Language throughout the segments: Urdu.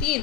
3,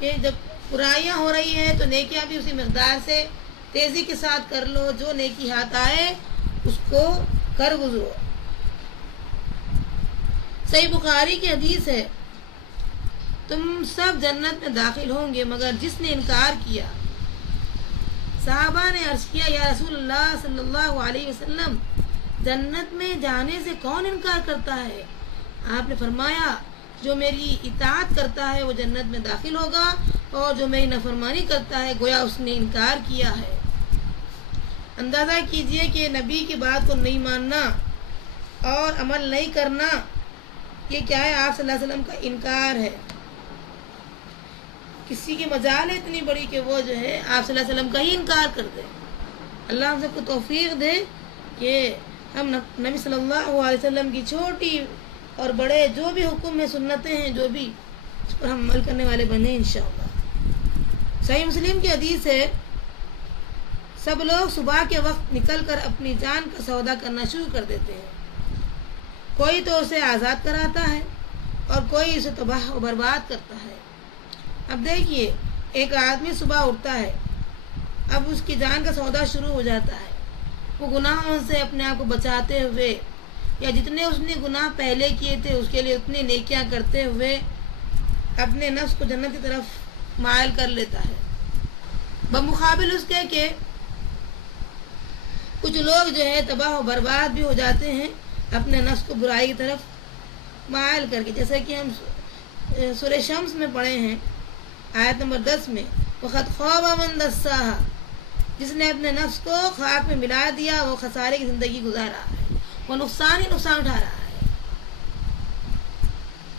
کہ جب برائیاں ہو رہی ہیں تو نیکیاں بھی اسی مقدار سے تیزی کے ساتھ کر لو، جو نیکی ہاتھ آئے اس کو کر گزرو۔ صحیح بخاری کی حدیث ہے، تم سب جنت میں داخل ہوں گے مگر جس نے انکار کیا۔ صحابہ نے عرض کیا یا رسول اللہ صلی اللہ علیہ وسلم، جنت میں جانے سے کون انکار کرتا ہے؟ آپ نے فرمایا جو میری اطاعت کرتا ہے وہ جنت میں داخل ہوگا، اور جو میری نافرمانی کرتا ہے گویا اس نے انکار کیا ہے۔ اندازہ کیجئے کہ نبی کی بات کو نہیں ماننا اور عمل نہیں کرنا، یہ کیا ہے؟ آپ صلی اللہ علیہ وسلم کا انکار ہے۔ کسی کی مجال ہے اتنی بڑی کہ وہ جو ہے آپ صلی اللہ علیہ وسلم کا ہی انکار کر دے۔ اللہ ہم سب کو توفیق دے کہ ہم نبی صلی اللہ علیہ وسلم کی چھوٹی اور بڑے جو بھی حکم ہیں، سنتیں ہیں، جو بھی اس پر ہم عمل کرنے والے بنے انشاءاللہ۔ صحیح مسلم کی حدیث ہے، سب لوگ صبح کے وقت نکل کر اپنی جان کا سودا کرنا شروع کر دیتے ہیں۔ کوئی تو اسے آزاد کراتا ہے اور کوئی اسے تباہ و برباد کرتا ہے۔ اب دیکھیے، ایک آدمی صبح اٹھتا ہے، اب اس کی جان کا سودا شروع ہو جاتا ہے۔ وہ گناہوں سے اپنے آپ کو بچاتے ہوئے، یا جتنے اس نے گناہ پہلے کیے تھے اس کے لیے اتنی نیکیاں کرتے ہوئے اپنے نفس کو جنت کی طرف مائل کر لیتا ہے۔ بمقابل اس کے کہ کچھ لوگ جو ہے تباہ و برباد بھی ہو جاتے ہیں اپنے نفس کو برائی کی طرف مائل کر کے، جیسے کہ ہم سورہ شمس میں پڑھے ہیں آیت نمبر 10 میں، وَقَدْ خَابَ مَنْ دَسَّاهَا، جس نے اپنے نفس کو خاک میں ملا دیا وہ خسارے کی زندگی گزار رہا ہے، وہ نقصان ہی نقصان اٹھا رہا ہے۔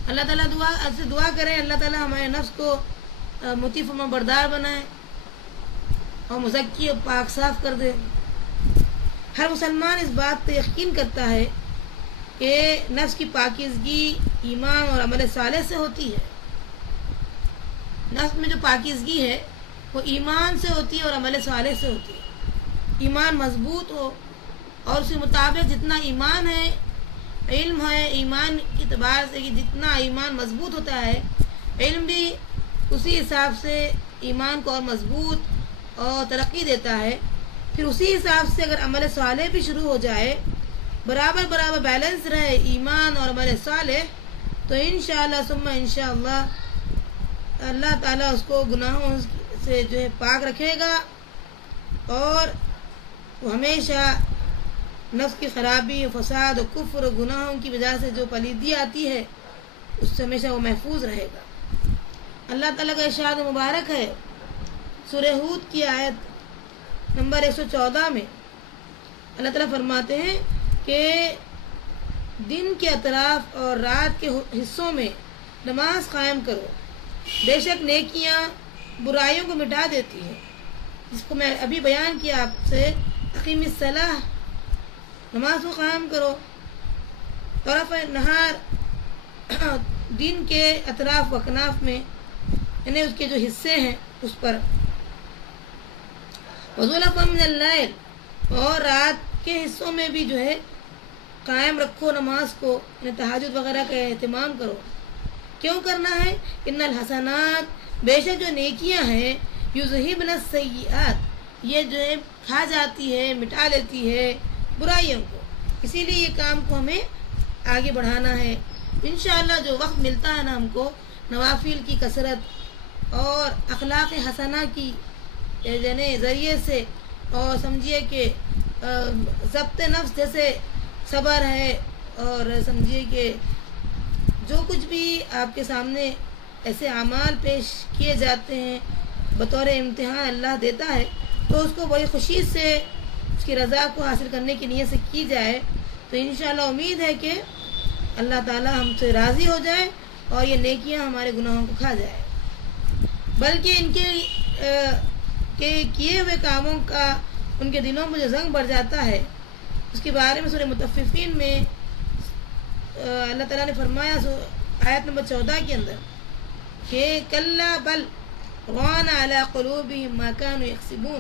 اللہ تعالیٰ دعا کریں اللہ تعالیٰ ہمارے نفس کو مطیع فرما بردار بنائے اور مزکی اور پاک صاف کر دے۔ ہر مسلمان اس بات پہ یقین کرتا ہے کہ نفس کی پاکیزگی ایمان اور عمل صالح سے ہوتی ہے۔ نفس میں جو پاکیزگی ہے وہ ایمان سے ہوتی ہے اور عمل صالح سے ہوتی ہے۔ ایمان مضبوط ہو اور اس کے مطابق جتنا ایمان ہے، علم ہے، ایمان کی اعتبار سے کہ جتنا ایمان مضبوط ہوتا ہے، علم بھی اسی حساب سے ایمان کو اور مضبوط اور ترقی دیتا ہے۔ پھر اسی حساب سے اگر عمل صالح بھی شروع ہو جائے، برابر برابر بیلنس رہے ایمان اور عمل صالح، تو انشاءاللہ ثم انشاءاللہ اللہ تعالیٰ اس کو گناہوں سے جو ہے پاک رکھے گا، اور وہ ہمیشہ نفس کی خرابی، فساد و کفر و گناہوں کی وجہ سے جو پلیدی آتی ہے اس سے ہمیشہ وہ محفوظ رہے گا۔ اللہ تعالیٰ کا ارشاد مبارک ہے سورہ ہود کی آیت نمبر 114 میں، اللہ تعالیٰ فرماتے ہیں کہ دن کے اطراف اور رات کے حصوں میں نماز قائم کرو، بے شک نیکیاں برائیوں کو مٹا دیتی ہیں، جس کو میں ابھی بیان کیا آپ سے، اقیم الصلاۃ، نماز کو قائم کرو، طرف نہار، دن کے اطراف و اکناف میں، یعنی اس کے جو حصے ہیں اس پر، وَزُلَفًا مِنَ اللَّيْلِ، اور رات کے حصوں میں بھی جو ہے قائم رکھو نماز کو، یعنی تہجد وغیرہ کا اہتمام کرو۔ کیوں کرنا ہے؟ ان الحسنات، بے شک جو نیکیاں ہیں، یذہبن السیئات، یہ جو ہے کھا جاتی ہے، مٹا لیتی ہے برائیوں کو، اسی لیے یہ کام کو ہمیں آگے بڑھانا ہے۔ انشاءاللہ جو وقت ملتا ہے نا ہم کو نوافل کی کثرت اور اخلاق حسنہ کی ذریعے سے، اور سمجھیے کہ ضبط نفس جیسے صبر ہے، اور سمجھیے کہ جو کچھ بھی آپ کے سامنے ایسے اعمال پیش کیے جاتے ہیں بطور امتحان اللہ دیتا ہے، تو اس کو بڑی خوشی سے اس کی رضا کو حاصل کرنے کی نیت سے کی جائے، تو انشاءاللہ امید ہے کہ اللہ تعالی ہم سے راضی ہو جائے اور یہ نیکیاں ہمارے گناہوں کو کھا جائے، بلکہ ان کے کیے ہوئے کاموں کا ان کے دلوں میں جو زنگ بڑھ جاتا ہے، اس کے بارے میں سورہ مطففین میں اللہ تعالیٰ نے فرمایا آیت نمبر 14 کے اندر کہ کلا بل ران علی قلوبہم ما کانوا یکسبون،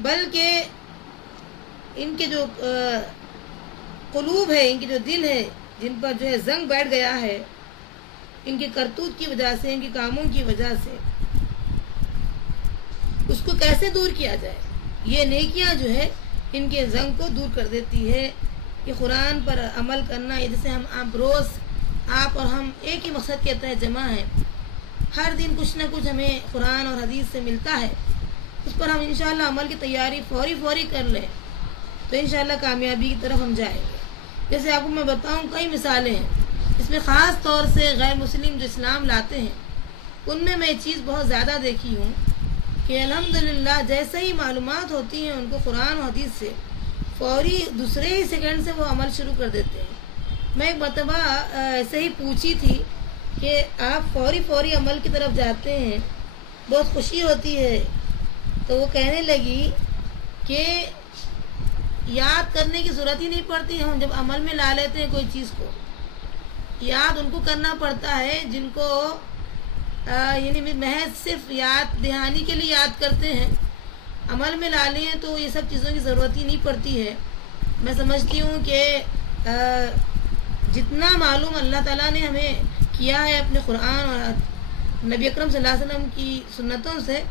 بلکہ ان کے جو قلوب ہے، ان کے جو دل ہے، جن پر جو ہے زنگ بیٹھ گیا ہے، ان کے کرتوت کی وجہ سے، ان کے کاموں کی وجہ سے اس کو کیسے دور کیا جائے۔ یہ نیکیاں جو ہے ان کے زنگ کو دور کر دیتی ہے۔ یہ قرآن پر عمل کرنا، یہ جیسے ہم روز آپ اور ہم ایک ہی مقصد کے تحت جمع ہیں، ہر دن کچھ نہ کچھ ہمیں قرآن اور حدیث سے ملتا ہے، اس پر ہم انشاءاللہ عمل کی تیاری فوری کر لیں تو انشاءاللہ کامیابی کی طرف ہم جائیں گے۔ جیسے آپ کو میں بتاؤں، کئی مثالیں ہیں، اس میں خاص طور سے غیر مسلم جو اسلام لاتے ہیں ان میں یہ چیز بہت زیادہ دیکھی ہوں کہ الحمدللہ جیسے ہی معلومات ہوتی ہیں ان کو قرآن و حدیث سے فوری دوسرے ہی سیکنڈ سے وہ عمل شروع کر دیتے ہیں۔ میں ایک مرتبہ ایسے ہی پوچھی تھی کہ آپ فوری عمل کی طرف جاتے ہیں، بہت خوشی ہوتی ہے، تو وہ کہنے لگی کہ یاد کرنے کی ضرورت ہی نہیں پڑتی، ہم جب عمل میں لا لیتے ہیں کوئی چیز کو، یاد ان کو کرنا پڑتا ہے جن کو یعنی محض صرف یاد دہانی کے لیے یاد کرتے ہیں، عمل میں لا لیں تو یہ سب چیزوں کی ضرورت ہی نہیں پڑتی ہے۔ میں سمجھتی ہوں کہ جتنا معلوم اللہ تعالیٰ نے ہمیں کیا ہے اپنے قرآن اور نبی اکرم صلی اللہ علیہ وسلم کی سنتوں سے،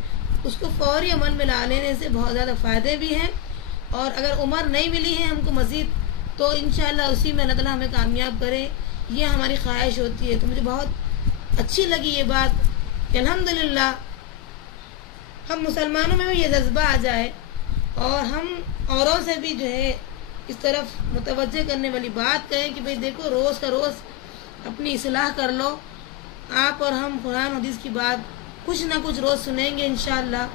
اس کو فوری عمل میں لا لینے سے بہت زیادہ فائدے بھی ہیں، اور اگر عمر نہیں ملی ہے ہم کو مزید تو انشاءاللہ اسی میں اللہ تعالیٰ ہمیں کامیاب کرے، یہ ہماری خواہش ہوتی ہے۔ تو مجھے بہت اچھی لگی یہ بات کہ الحمدللہ ہم مسلمانوں میں بھی یہ جذبہ آ جائے اور ہم اوروں سے بھی جو ہے اس طرف متوجہ کرنے والی بات کہیں کہ بھئی دیکھو روز کا روز اپنی اصلاح کر لو۔ آپ اور ہم قرآن حدیث کی بات کچھ نہ کچھ روز سنیں گے انشاءاللہ،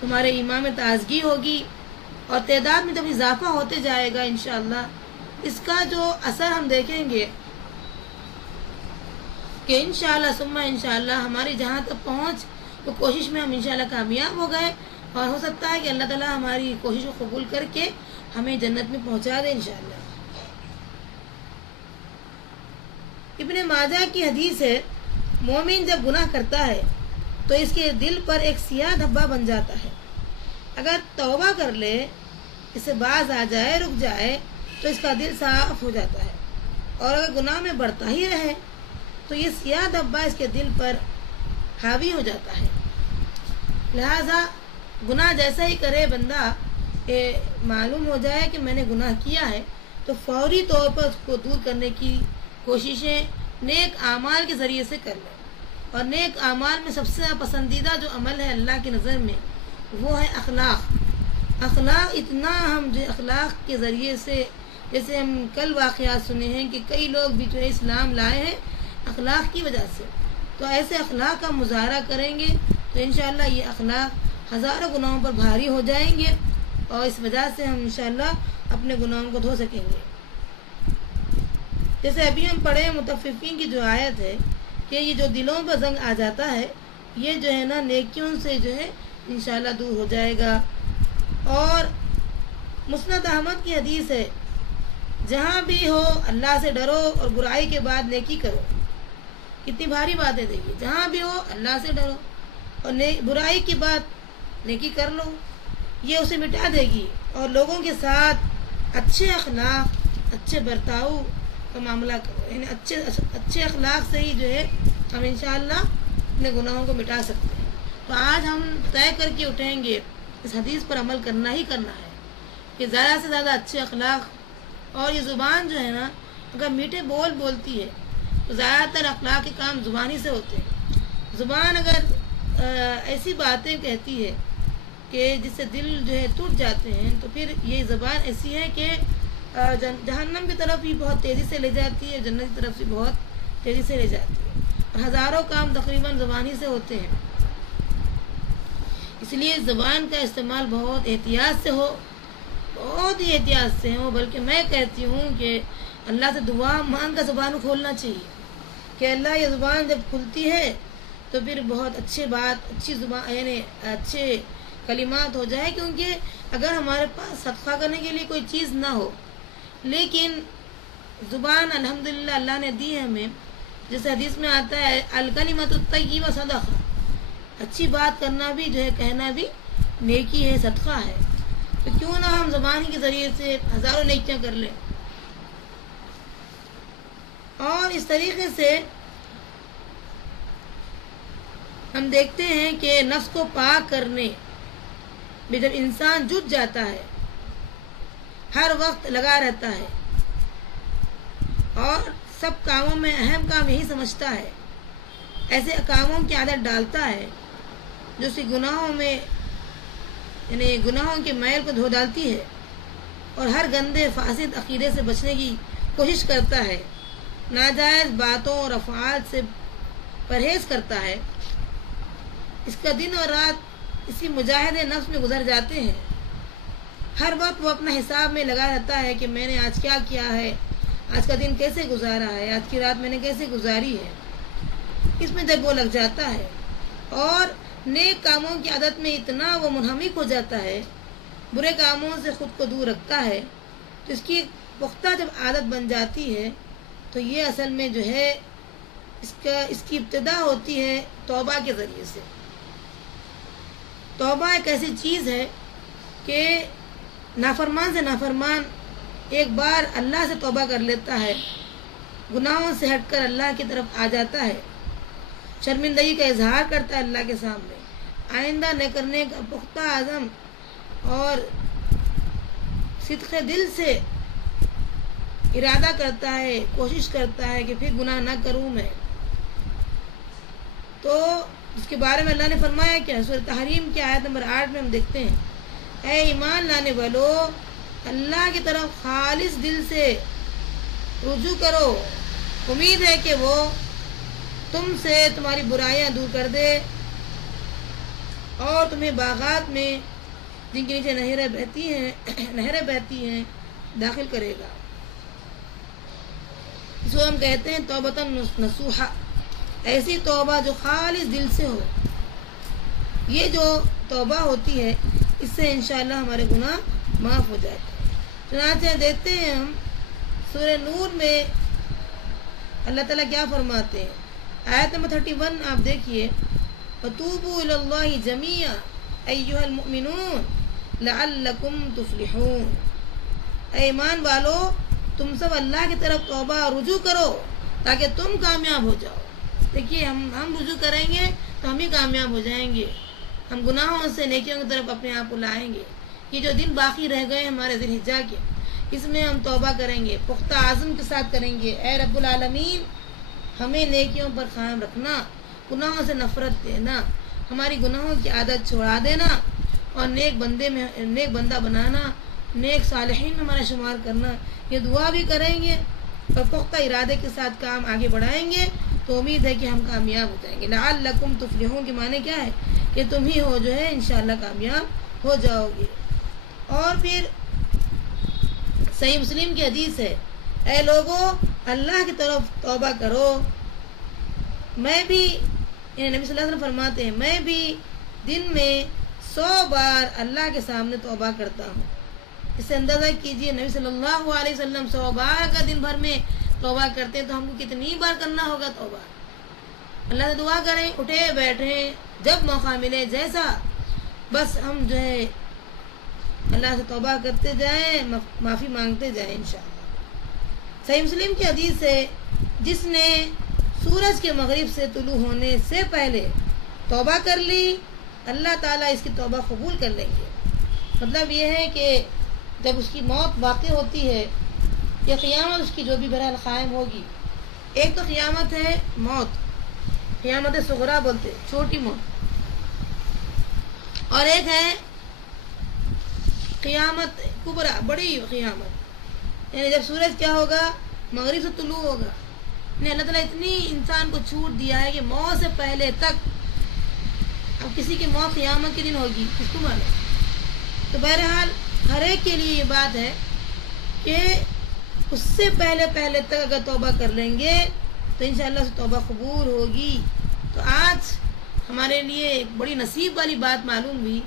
تمہارے ایمان میں تازگی ہوگی اور تعداد میں جب اضافہ ہوتے جائے گا انشاءاللہ، اس کا جو اثر ہم دیکھیں گے کہ انشاءاللہ ثم انشاءاللہ ہماری جہاں تک پہنچ تو کوشش میں ہم انشاءاللہ کامیاب ہو گئے، اور ہو سکتا ہے کہ اللہ تعالیٰ ہماری کوشش کو قبول کر کے ہمیں جنت میں پہنچا دے انشاءاللہ۔ ابن ماجہ کی حدیث ہے، مومن جب گناہ کرتا ہے تو اس کے دل پر ایک سیاہ دھبا بن جاتا ہے، اگر توبہ کر لے، اس سے باز آ جائے، رک جائے تو اس کا دل صاف ہو جاتا ہے، اور اگر گناہ میں بڑھتا ہی رہے تو یہ سیاہ دھبا اس کے دل پر حاوی ہو جاتا ہے۔ لہذا گناہ جیسا ہی کرے بندہ کہ معلوم ہو جائے کہ میں نے گناہ کیا ہے تو فوری طور پر اس کو دور کرنے کی کوششیں نیک اعمال کے ذریعے سے کر لیں، اور نیک اعمال میں سب سے پسندیدہ جو عمل ہے اللہ کی نظر میں وہ ہے اخلاق۔ اتنا ہم جو اخلاق کے ذریعے سے، جیسے ہم کل واقعات سنے ہیں کہ کئی لوگ بھی جو ہے اسلام لائے ہیں اخلاق کی وجہ سے، تو ایسے اخلاق کا مظاہرہ کریں گے تو انشاءاللہ یہ اخلاق ہزاروں گناہوں پر بھاری ہو جائیں گے، اور اس وجہ سے ہم انشاءاللہ اپنے گناہوں کو دھو سکیں گے۔ جیسے ابھی ہم پڑھے مطففین کی جو آیت ہے کہ یہ جو دلوں پر زنگ آ جاتا ہے یہ جو ہے نا نیکیوں سے جو ہے انشاءاللہ دور ہو جائے گا۔ اور مسند احمد کی حدیث ہے، جہاں بھی ہو اللہ سے ڈرو اور برائی کے بعد نیکی کرو۔ کتنی بھاری بات ہے، دیکھیے، جہاں بھی ہو اللہ سے ڈرو اور برائی کی بات نیکی کر لو، یہ اسے مٹا دے گی، اور لوگوں کے ساتھ اچھے اخلاق، اچھے برتاؤ کا معاملہ کرو، یعنی اچھے اخلاق سے ہی جو ہے ہم انشاءاللہ اپنے گناہوں کو مٹا سکتے ہیں۔ تو آج ہم طے کر کے اٹھیں گے اس حدیث پر عمل کرنا ہی کرنا ہے کہ زیادہ سے زیادہ اچھے اخلاق، اور یہ زبان جو ہے نا اگر میٹھے بول بولتی ہے تو زیادہ تر اخلاق کے کام زبان ہی سے ہوتے ہیں۔ زبان اگر ایسی باتیں کہتی ہے کہ جس سے دل جو ہے ٹوٹ جاتے ہیں، تو پھر یہ زبان ایسی ہے کہ جہنم کی طرف بھی بہت تیزی سے لے جاتی ہے، جنت کی طرف بھی بہت تیزی سے لے جاتی ہے، اور ہزاروں کام تقریباً زبان ہی سے ہوتے ہیں۔ اس لیے زبان کا استعمال بہت احتیاط سے ہو، بہت ہی احتیاط سے ہو، بلکہ میں کہتی ہوں کہ اللہ سے دعا مانگ کر زبان کو کھولنا چاہیے کہ اللہ یہ زبان جب کھلتی ہے تو پھر بہت اچھی بات، اچھی زبان، یعنی اچھے کلمات ہو جائے، کیونکہ اگر ہمارے پاس صدقہ کرنے کے لیے کوئی چیز نہ ہو لیکن زبان الحمدللہ اللہ نے دی ہے ہمیں، جیسے حدیث میں آتا ہے الکلمۃ الطیبہ صدقہ، اچھی بات کرنا بھی جو ہے کہنا بھی نیکی ہے، صدقہ ہے، تو کیوں نہ ہم زبان کے ذریعے سے ہزاروں نیکیاں کر لیں۔ اور اس طریقے سے ہم دیکھتے ہیں کہ نفس کو پاک کرنے میں جب انسان جٹ جاتا ہے، ہر وقت لگا رہتا ہے اور سب کاموں میں اہم کام یہی سمجھتا ہے، ایسے کاموں کی عادت ڈالتا ہے جو اسی گناہوں میں یعنی گناہوں کے میل کو دھو ڈالتی ہے اور ہر گندے فاسد عقیدے سے بچنے کی کوشش کرتا ہے، ناجائز باتوں اور افعال سے پرہیز کرتا ہے، اس کا دن اور رات اسی مجاہدے نفس میں گزر جاتے ہیں۔ ہر وقت وہ اپنا حساب میں لگا رہتا ہے کہ میں نے آج کیا کیا ہے، آج کا دن کیسے گزارا ہے، آج کی رات میں نے کیسے گزاری ہے، اس میں جب وہ لگ جاتا ہے اور نیک کاموں کی عادت میں اتنا وہ منہمک ہو جاتا ہے، برے کاموں سے خود کو دور رکھتا ہے، تو اس کی پختہ جب عادت بن جاتی ہے تو یہ اصل میں جو ہے اس کی ابتدا ہوتی ہے توبہ کے ذریعے سے۔ توبہ ایک ایسی چیز ہے کہ نافرمان سے نافرمان ایک بار اللہ سے توبہ کر لیتا ہے، گناہوں سے ہٹ کر اللہ کی طرف آ جاتا ہے، شرمندگی کا اظہار کرتا ہے اللہ کے سامنے، آئندہ نہ کرنے کا پختہ عزم اور صدق دل سے ارادہ کرتا ہے، کوشش کرتا ہے کہ پھر گناہ نہ کروں میں۔ تو اس کے بارے میں اللہ نے فرمایا کیا؟ سورۃ تحریم کی آیت نمبر 8 میں ہم دیکھتے ہیں، اے ایمان لانے والو، اللہ کی طرف خالص دل سے رجوع کرو، امید ہے کہ وہ تم سے تمہاری برائیاں دور کر دے اور تمہیں باغات میں جن کے نیچے نہریں بہتی ہیں داخل کرے گا۔ اس کو ہم کہتے ہیں توبۃ نصوحہ، ایسی توبہ جو خالص دل سے ہو۔ یہ جو توبہ ہوتی ہے اس سے انشاءاللہ ہمارے گناہ معاف ہو جاتے ہیں۔ چنانچہ دیکھتے ہیں ہم سورہ نور میں اللہ تعالیٰ کیا فرماتے ہیں، آیت نمبر 31 آپ دیکھیے، وَتُوبُوا إِلَى اللَّهِ جَمِيعًا أَيُّهَا الْمُؤْمِنُونَ لَعَلَّكُمْ تُفْلِحُونَ، اے ایمان والو تم سب اللہ کی طرف توبہ رجوع کرو تاکہ تم کامیاب ہو جاؤ۔ دیکھیے ہم رجوع کریں گے تو ہم ہی کامیاب ہو جائیں گے، ہم گناہوں سے نیکیوں کی طرف اپنے آپ کو لائیں گے۔ یہ جو دن باقی رہ گئے ہمارے ذی الحجہ کے، اس میں ہم توبہ کریں گے، پختہ عزم کے ساتھ کریں گے، اے رب العالمین ہمیں نیکیوں پر قائم رکھنا، گناہوں سے نفرت دینا، ہماری گناہوں کی عادت چھوڑا دینا اور نیک بندہ بنانا، نیک صالحین میں ہمارا شمار کرنا۔ یہ دعا بھی کریں گے اور پختہ ارادے کے ساتھ کام آگے بڑھائیں گے تو امید ہے کہ ہم کامیاب ہو جائیں گے۔ لعلکم تفلحون کے معنی کیا ہے کہ تم ہی ہو جو ہے انشاءاللہ کامیاب ہو جاؤ گے۔ اور پھر صحیح مسلم کی حدیث ہے، اے لوگو اللہ کی طرف توبہ کرو، میں بھی نبی صلی اللہ علیہ وسلم فرماتے ہیں میں بھی دن میں 100 بار اللہ کے سامنے توبہ کرتا ہوں۔ اس سے اندازہ کیجئے نبی صلی اللہ علیہ وسلم 100 بار کا دن بھر میں توبہ کرتے تو ہم کو کتنی بار کرنا ہوگا توبہ۔ اللہ سے دعا کریں، اٹھے بیٹھے جب موقع ملے جیسا، بس ہم جو ہے اللہ سے توبہ کرتے جائیں، معافی مانگتے جائیں انشاءاللہ۔ صحیح مسلم کی حدیث ہے، جس نے سورج کے مغرب سے طلوع ہونے سے پہلے توبہ کر لی اللہ تعالیٰ اس کی توبہ قبول کر لیں گے۔ مطلب یہ ہے کہ جب اس کی موت واقع ہوتی ہے یا قیامت اس کی جو بھی بہرحال قائم ہوگی، ایک تو قیامت ہے موت، قیامت صغریٰ بولتے چھوٹی موت، اور ایک ہے قیامت کبریٰ بڑی قیامت، یعنی جب سورج کیا ہوگا مغرب سے طلوع ہوگا۔ اللہ تعالیٰ اتنی انسان کو چھوٹ دیا ہے کہ موت سے پہلے تک، اب کسی کی موت قیامت کے دن ہوگی کس کو معلوم۔ تو بہرحال ہر ایک کے لیے یہ بات ہے کہ اس سے پہلے تک اگر توبہ کر لیں گے تو انشاءاللہ سے توبہ قبول ہوگی۔ تو آج ہمارے لیے ایک بڑی نصیب والی بات معلوم ہوئی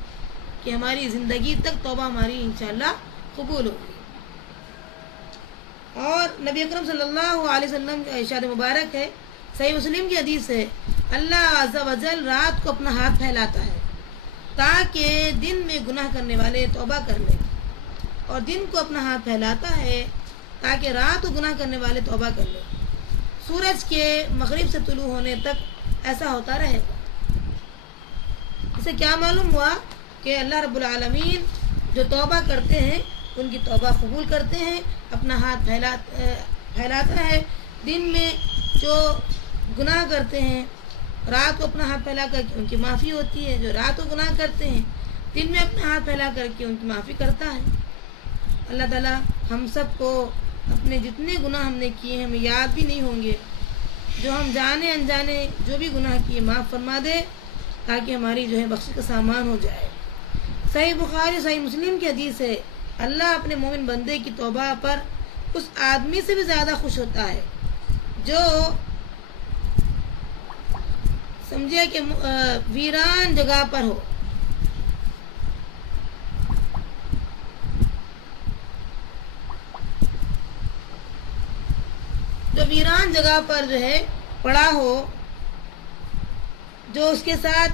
کہ ہماری زندگی تک توبہ ہماری انشاءاللہ قبول ہوگی۔ اور نبی اکرم صلی اللہ علیہ وسلم کا ارشاد مبارک ہے، صحیح مسلم کی حدیث ہے، اللہ عز و جل رات کو اپنا ہاتھ پھیلاتا ہے تاکہ دن میں گناہ کرنے والے توبہ کر لیں، اور دن کو اپنا ہاتھ پھیلاتا ہے تاکہ رات کو گناہ کرنے والے توبہ کر لیں۔ سورج کے مغرب سے طلوع ہونے تک ایسا ہوتا رہے گا۔ اسے کیا معلوم ہوا کہ اللہ رب العالمین جو توبہ کرتے ہیں ان کی توبہ قبول کرتے ہیں، اپنا ہاتھ پھیلاتا ہے۔ دن میں جو گناہ کرتے ہیں رات کو اپنا ہاتھ پھیلا کر کے ان کی معافی ہوتی ہے، جو رات کو گناہ کرتے ہیں دن میں اپنا ہاتھ پھیلا کر کے ان کی معافی کرتا ہے۔ اللہ تعالیٰ ہم سب کو اپنے جتنے گناہ ہم نے کیے ہیں ہمیں یاد بھی نہیں ہوں گے، جو ہم جانے انجانے جو بھی گناہ کیے معاف فرما دے، تاکہ ہماری جو ہے بخشش کا سامان ہو جائے۔ صحیح بخاری صحیح مسلم کی حدیث ہے، اللہ اپنے مومن بندے کی توبہ پر اس آدمی سے بھی زیادہ خوش ہوتا ہے جو سمجھے کہ ویران جگہ پر ہو۔ جو ویران جگہ پر جو ہے پڑا ہو، جو اس کے ساتھ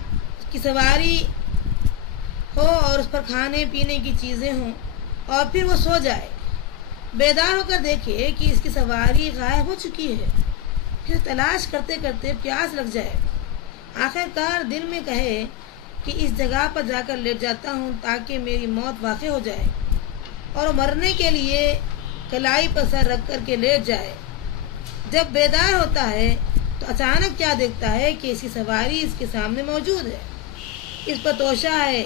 کی سواری ہو اور اس پر کھانے پینے کی چیزیں ہوں، اور پھر وہ سو جائے، بیدار ہو کر دیکھے کہ اس کی سواری غائب ہو چکی ہے، پھر تلاش کرتے کرتے پیاس لگ جائے، آخر کار دل میں کہے کہ اس جگہ پر جا کر لیٹ جاتا ہوں تاکہ میری موت واقع ہو جائے، اور مرنے کے لیے کلائی پر سر رکھ کر کے لیٹ جائے۔ جب بیدار ہوتا ہے تو اچانک کیا دیکھتا ہے کہ اس کی سواری اس کے سامنے موجود ہے، اس پر توشہ ہے،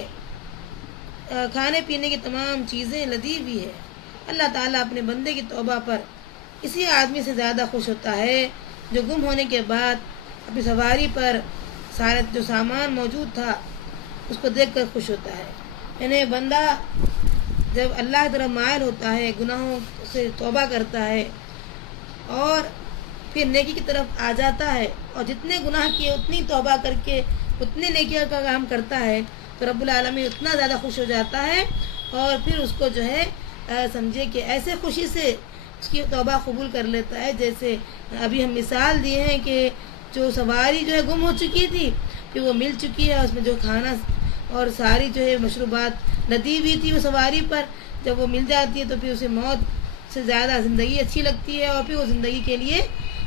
کھانے پینے کی تمام چیزیں لدی ہوئی ہے۔ اللہ تعالیٰ اپنے بندے کی توبہ پر اسی آدمی سے زیادہ خوش ہوتا ہے جو گم ہونے کے بعد اپنی سواری پر سارے جو سامان موجود تھا اس کو دیکھ کر خوش ہوتا ہے۔ یعنی بندہ جب اللہ کی طرف مائل ہوتا ہے، گناہوں سے توبہ کرتا ہے اور پھر نیکی کی طرف آ جاتا ہے، اور جتنے گناہ کیے اتنی توبہ کر کے اتنے نیکیوں کا کام کرتا ہے تو رب العالمین اتنا زیادہ خوش ہو جاتا ہے، اور پھر اس کو جو ہے سمجھے کہ ایسے خوشی سے اس کی توبہ قبول کر لیتا ہے، جیسے ابھی ہم مثال دیے ہیں کہ جو سواری جو ہے گم ہو چکی تھی پھر وہ مل چکی ہے، اس میں جو کھانا اور ساری جو ہے مشروبات لدی ہوئی تھی وہ سواری پر، جب وہ مل جاتی ہے تو پھر اسے موت سے زیادہ زندگی اچھی لگتی ہے، اور پھر وہ زندگی کے لیے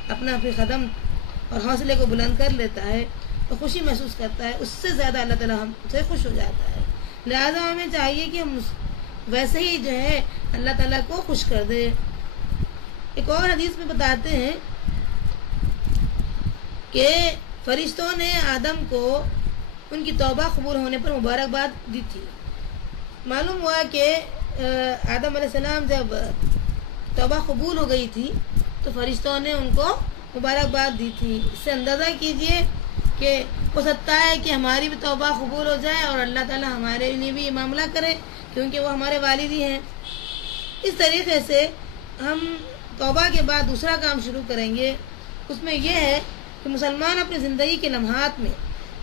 اپنا پھر قدم اور حوصلے کو بلند کر لیتا ہے تو خوشی محسوس کرتا ہے، اس سے زیادہ اللہ تعالیٰ ہم سے خوش ہو جاتا ہے۔ لہٰذا ہمیں چاہیے کہ ہم ویسے ہی جو ہے اللہ تعالیٰ کو خوش کر دے۔ ایک اور حدیث میں بتاتے ہیں کہ فرشتوں نے آدم کو ان کی توبہ قبول ہونے پر مبارکباد دی تھی۔ معلوم ہوا کہ آدم علیہ السلام جب توبہ قبول ہو گئی تھی تو فرشتوں نے ان کو مبارکباد دی تھی۔ اس سے اندازہ کیجئے کہ ہو سکتا ہے کہ ہماری بھی توبہ قبول ہو جائے اور اللہ تعالیٰ ہمارے لیے بھی یہ معاملہ کرے، کیونکہ وہ ہمارے والد ہی ہیں۔ اس طریقے سے ہم توبہ کے بعد دوسرا کام شروع کریں گے، اس میں یہ ہے کہ مسلمان اپنی زندگی کے لمحات میں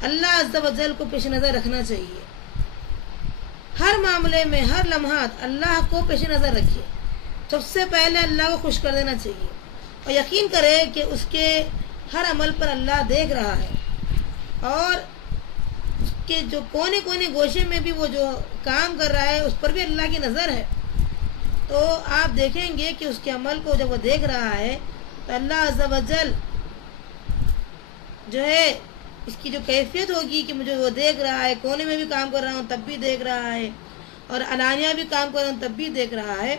اللہ عز و جل کو پیش نظر رکھنا چاہیے۔ ہر معاملے میں ہر لمحات اللہ کو پیش نظر رکھیے، سب سے پہلے اللہ کو خوش کر دینا چاہیے، اور یقین کرے کہ اس کے ہر عمل پر اللہ دیکھ رہا ہے، اور اس کے جو کونے کونے گوشے میں بھی وہ جو کام کر رہا ہے اس پر بھی اللہ کی نظر ہے۔ تو آپ دیکھیں گے کہ اس کے عمل کو جب وہ دیکھ رہا ہے تو اللہ عز و جل جو ہے اس کی جو کیفیت ہوگی کہ مجھے وہ دیکھ رہا ہے، کونے میں بھی کام کر رہا ہوں تب بھی دیکھ رہا ہے، اور علانیہ بھی کام کر رہا ہوں تب بھی دیکھ رہا ہے،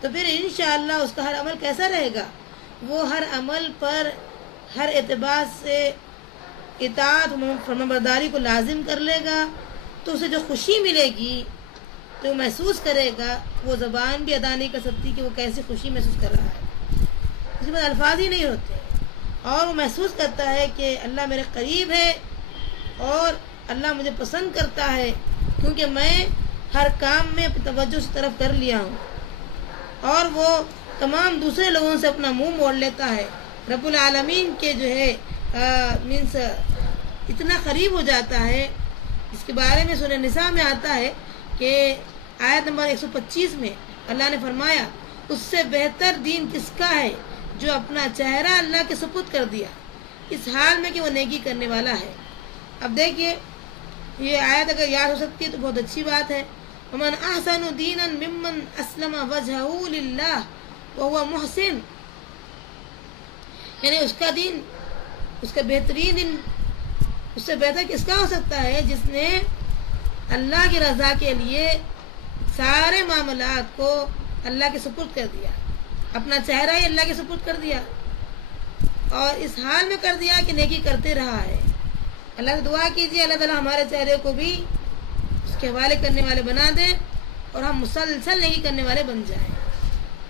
تو پھر انشاءاللہ اس کا ہر عمل کیسا رہے گا؟ وہ ہر عمل پر ہر اعتبار سے اطاعت فرمانبرداری کو لازم کر لے گا، تو اسے جو خوشی ملے گی تو وہ محسوس کرے گا، وہ زبان بھی ادا نہیں کر سکتی کہ وہ کیسی خوشی محسوس کر رہا ہے، اس میں الفاظ ہی نہیں ہوتے، اور وہ محسوس کرتا ہے کہ اللہ میرے قریب ہے اور اللہ مجھے پسند کرتا ہے، کیونکہ میں ہر کام میں اپنی توجہ اس طرف کر لیا ہوں، اور وہ تمام دوسرے لوگوں سے اپنا منہ موڑ لیتا ہے، رب العالمین کے جو ہے مینس اتنا قریب ہو جاتا ہے، اس کے بارے میں سورہ نساء میں آتا ہے کہ آیت نمبر 125 میں اللہ نے فرمایا اس سے بہتر دین کس کا ہے جو اپنا چہرہ اللہ کے سپرد کر دیا اس حال میں کہ وہ نیکی کرنے والا ہے۔ اب دیکھیے یہ آیت اگر یاد ہو سکتی ہے تو بہت اچھی بات ہے۔ وَمَنْ أَحْسَنُ دِينًا مِمَّنْ أَسْلَمَ وَجْهَهُ لِلَّهِ وَهُوَ مُحْسِنٌ، یعنی اس کا دین، اس کا بہترین دین اس سے بہتر کس کا ہو سکتا ہے جس نے اللہ کی رضا کے لیے سارے معاملات کو اللہ کے سپرد کر دیا، اپنا چہرہ ہی اللہ کے سپرد کر دیا اور اس حال میں کر دیا کہ نیکی کرتے رہا ہے۔ اللہ سے دعا کیجیے اللہ تعالیٰ ہمارے چہرے کو بھی اس کے حوالے کرنے والے بنا دیں اور ہم مسلسل نیکی کرنے والے بن جائیں۔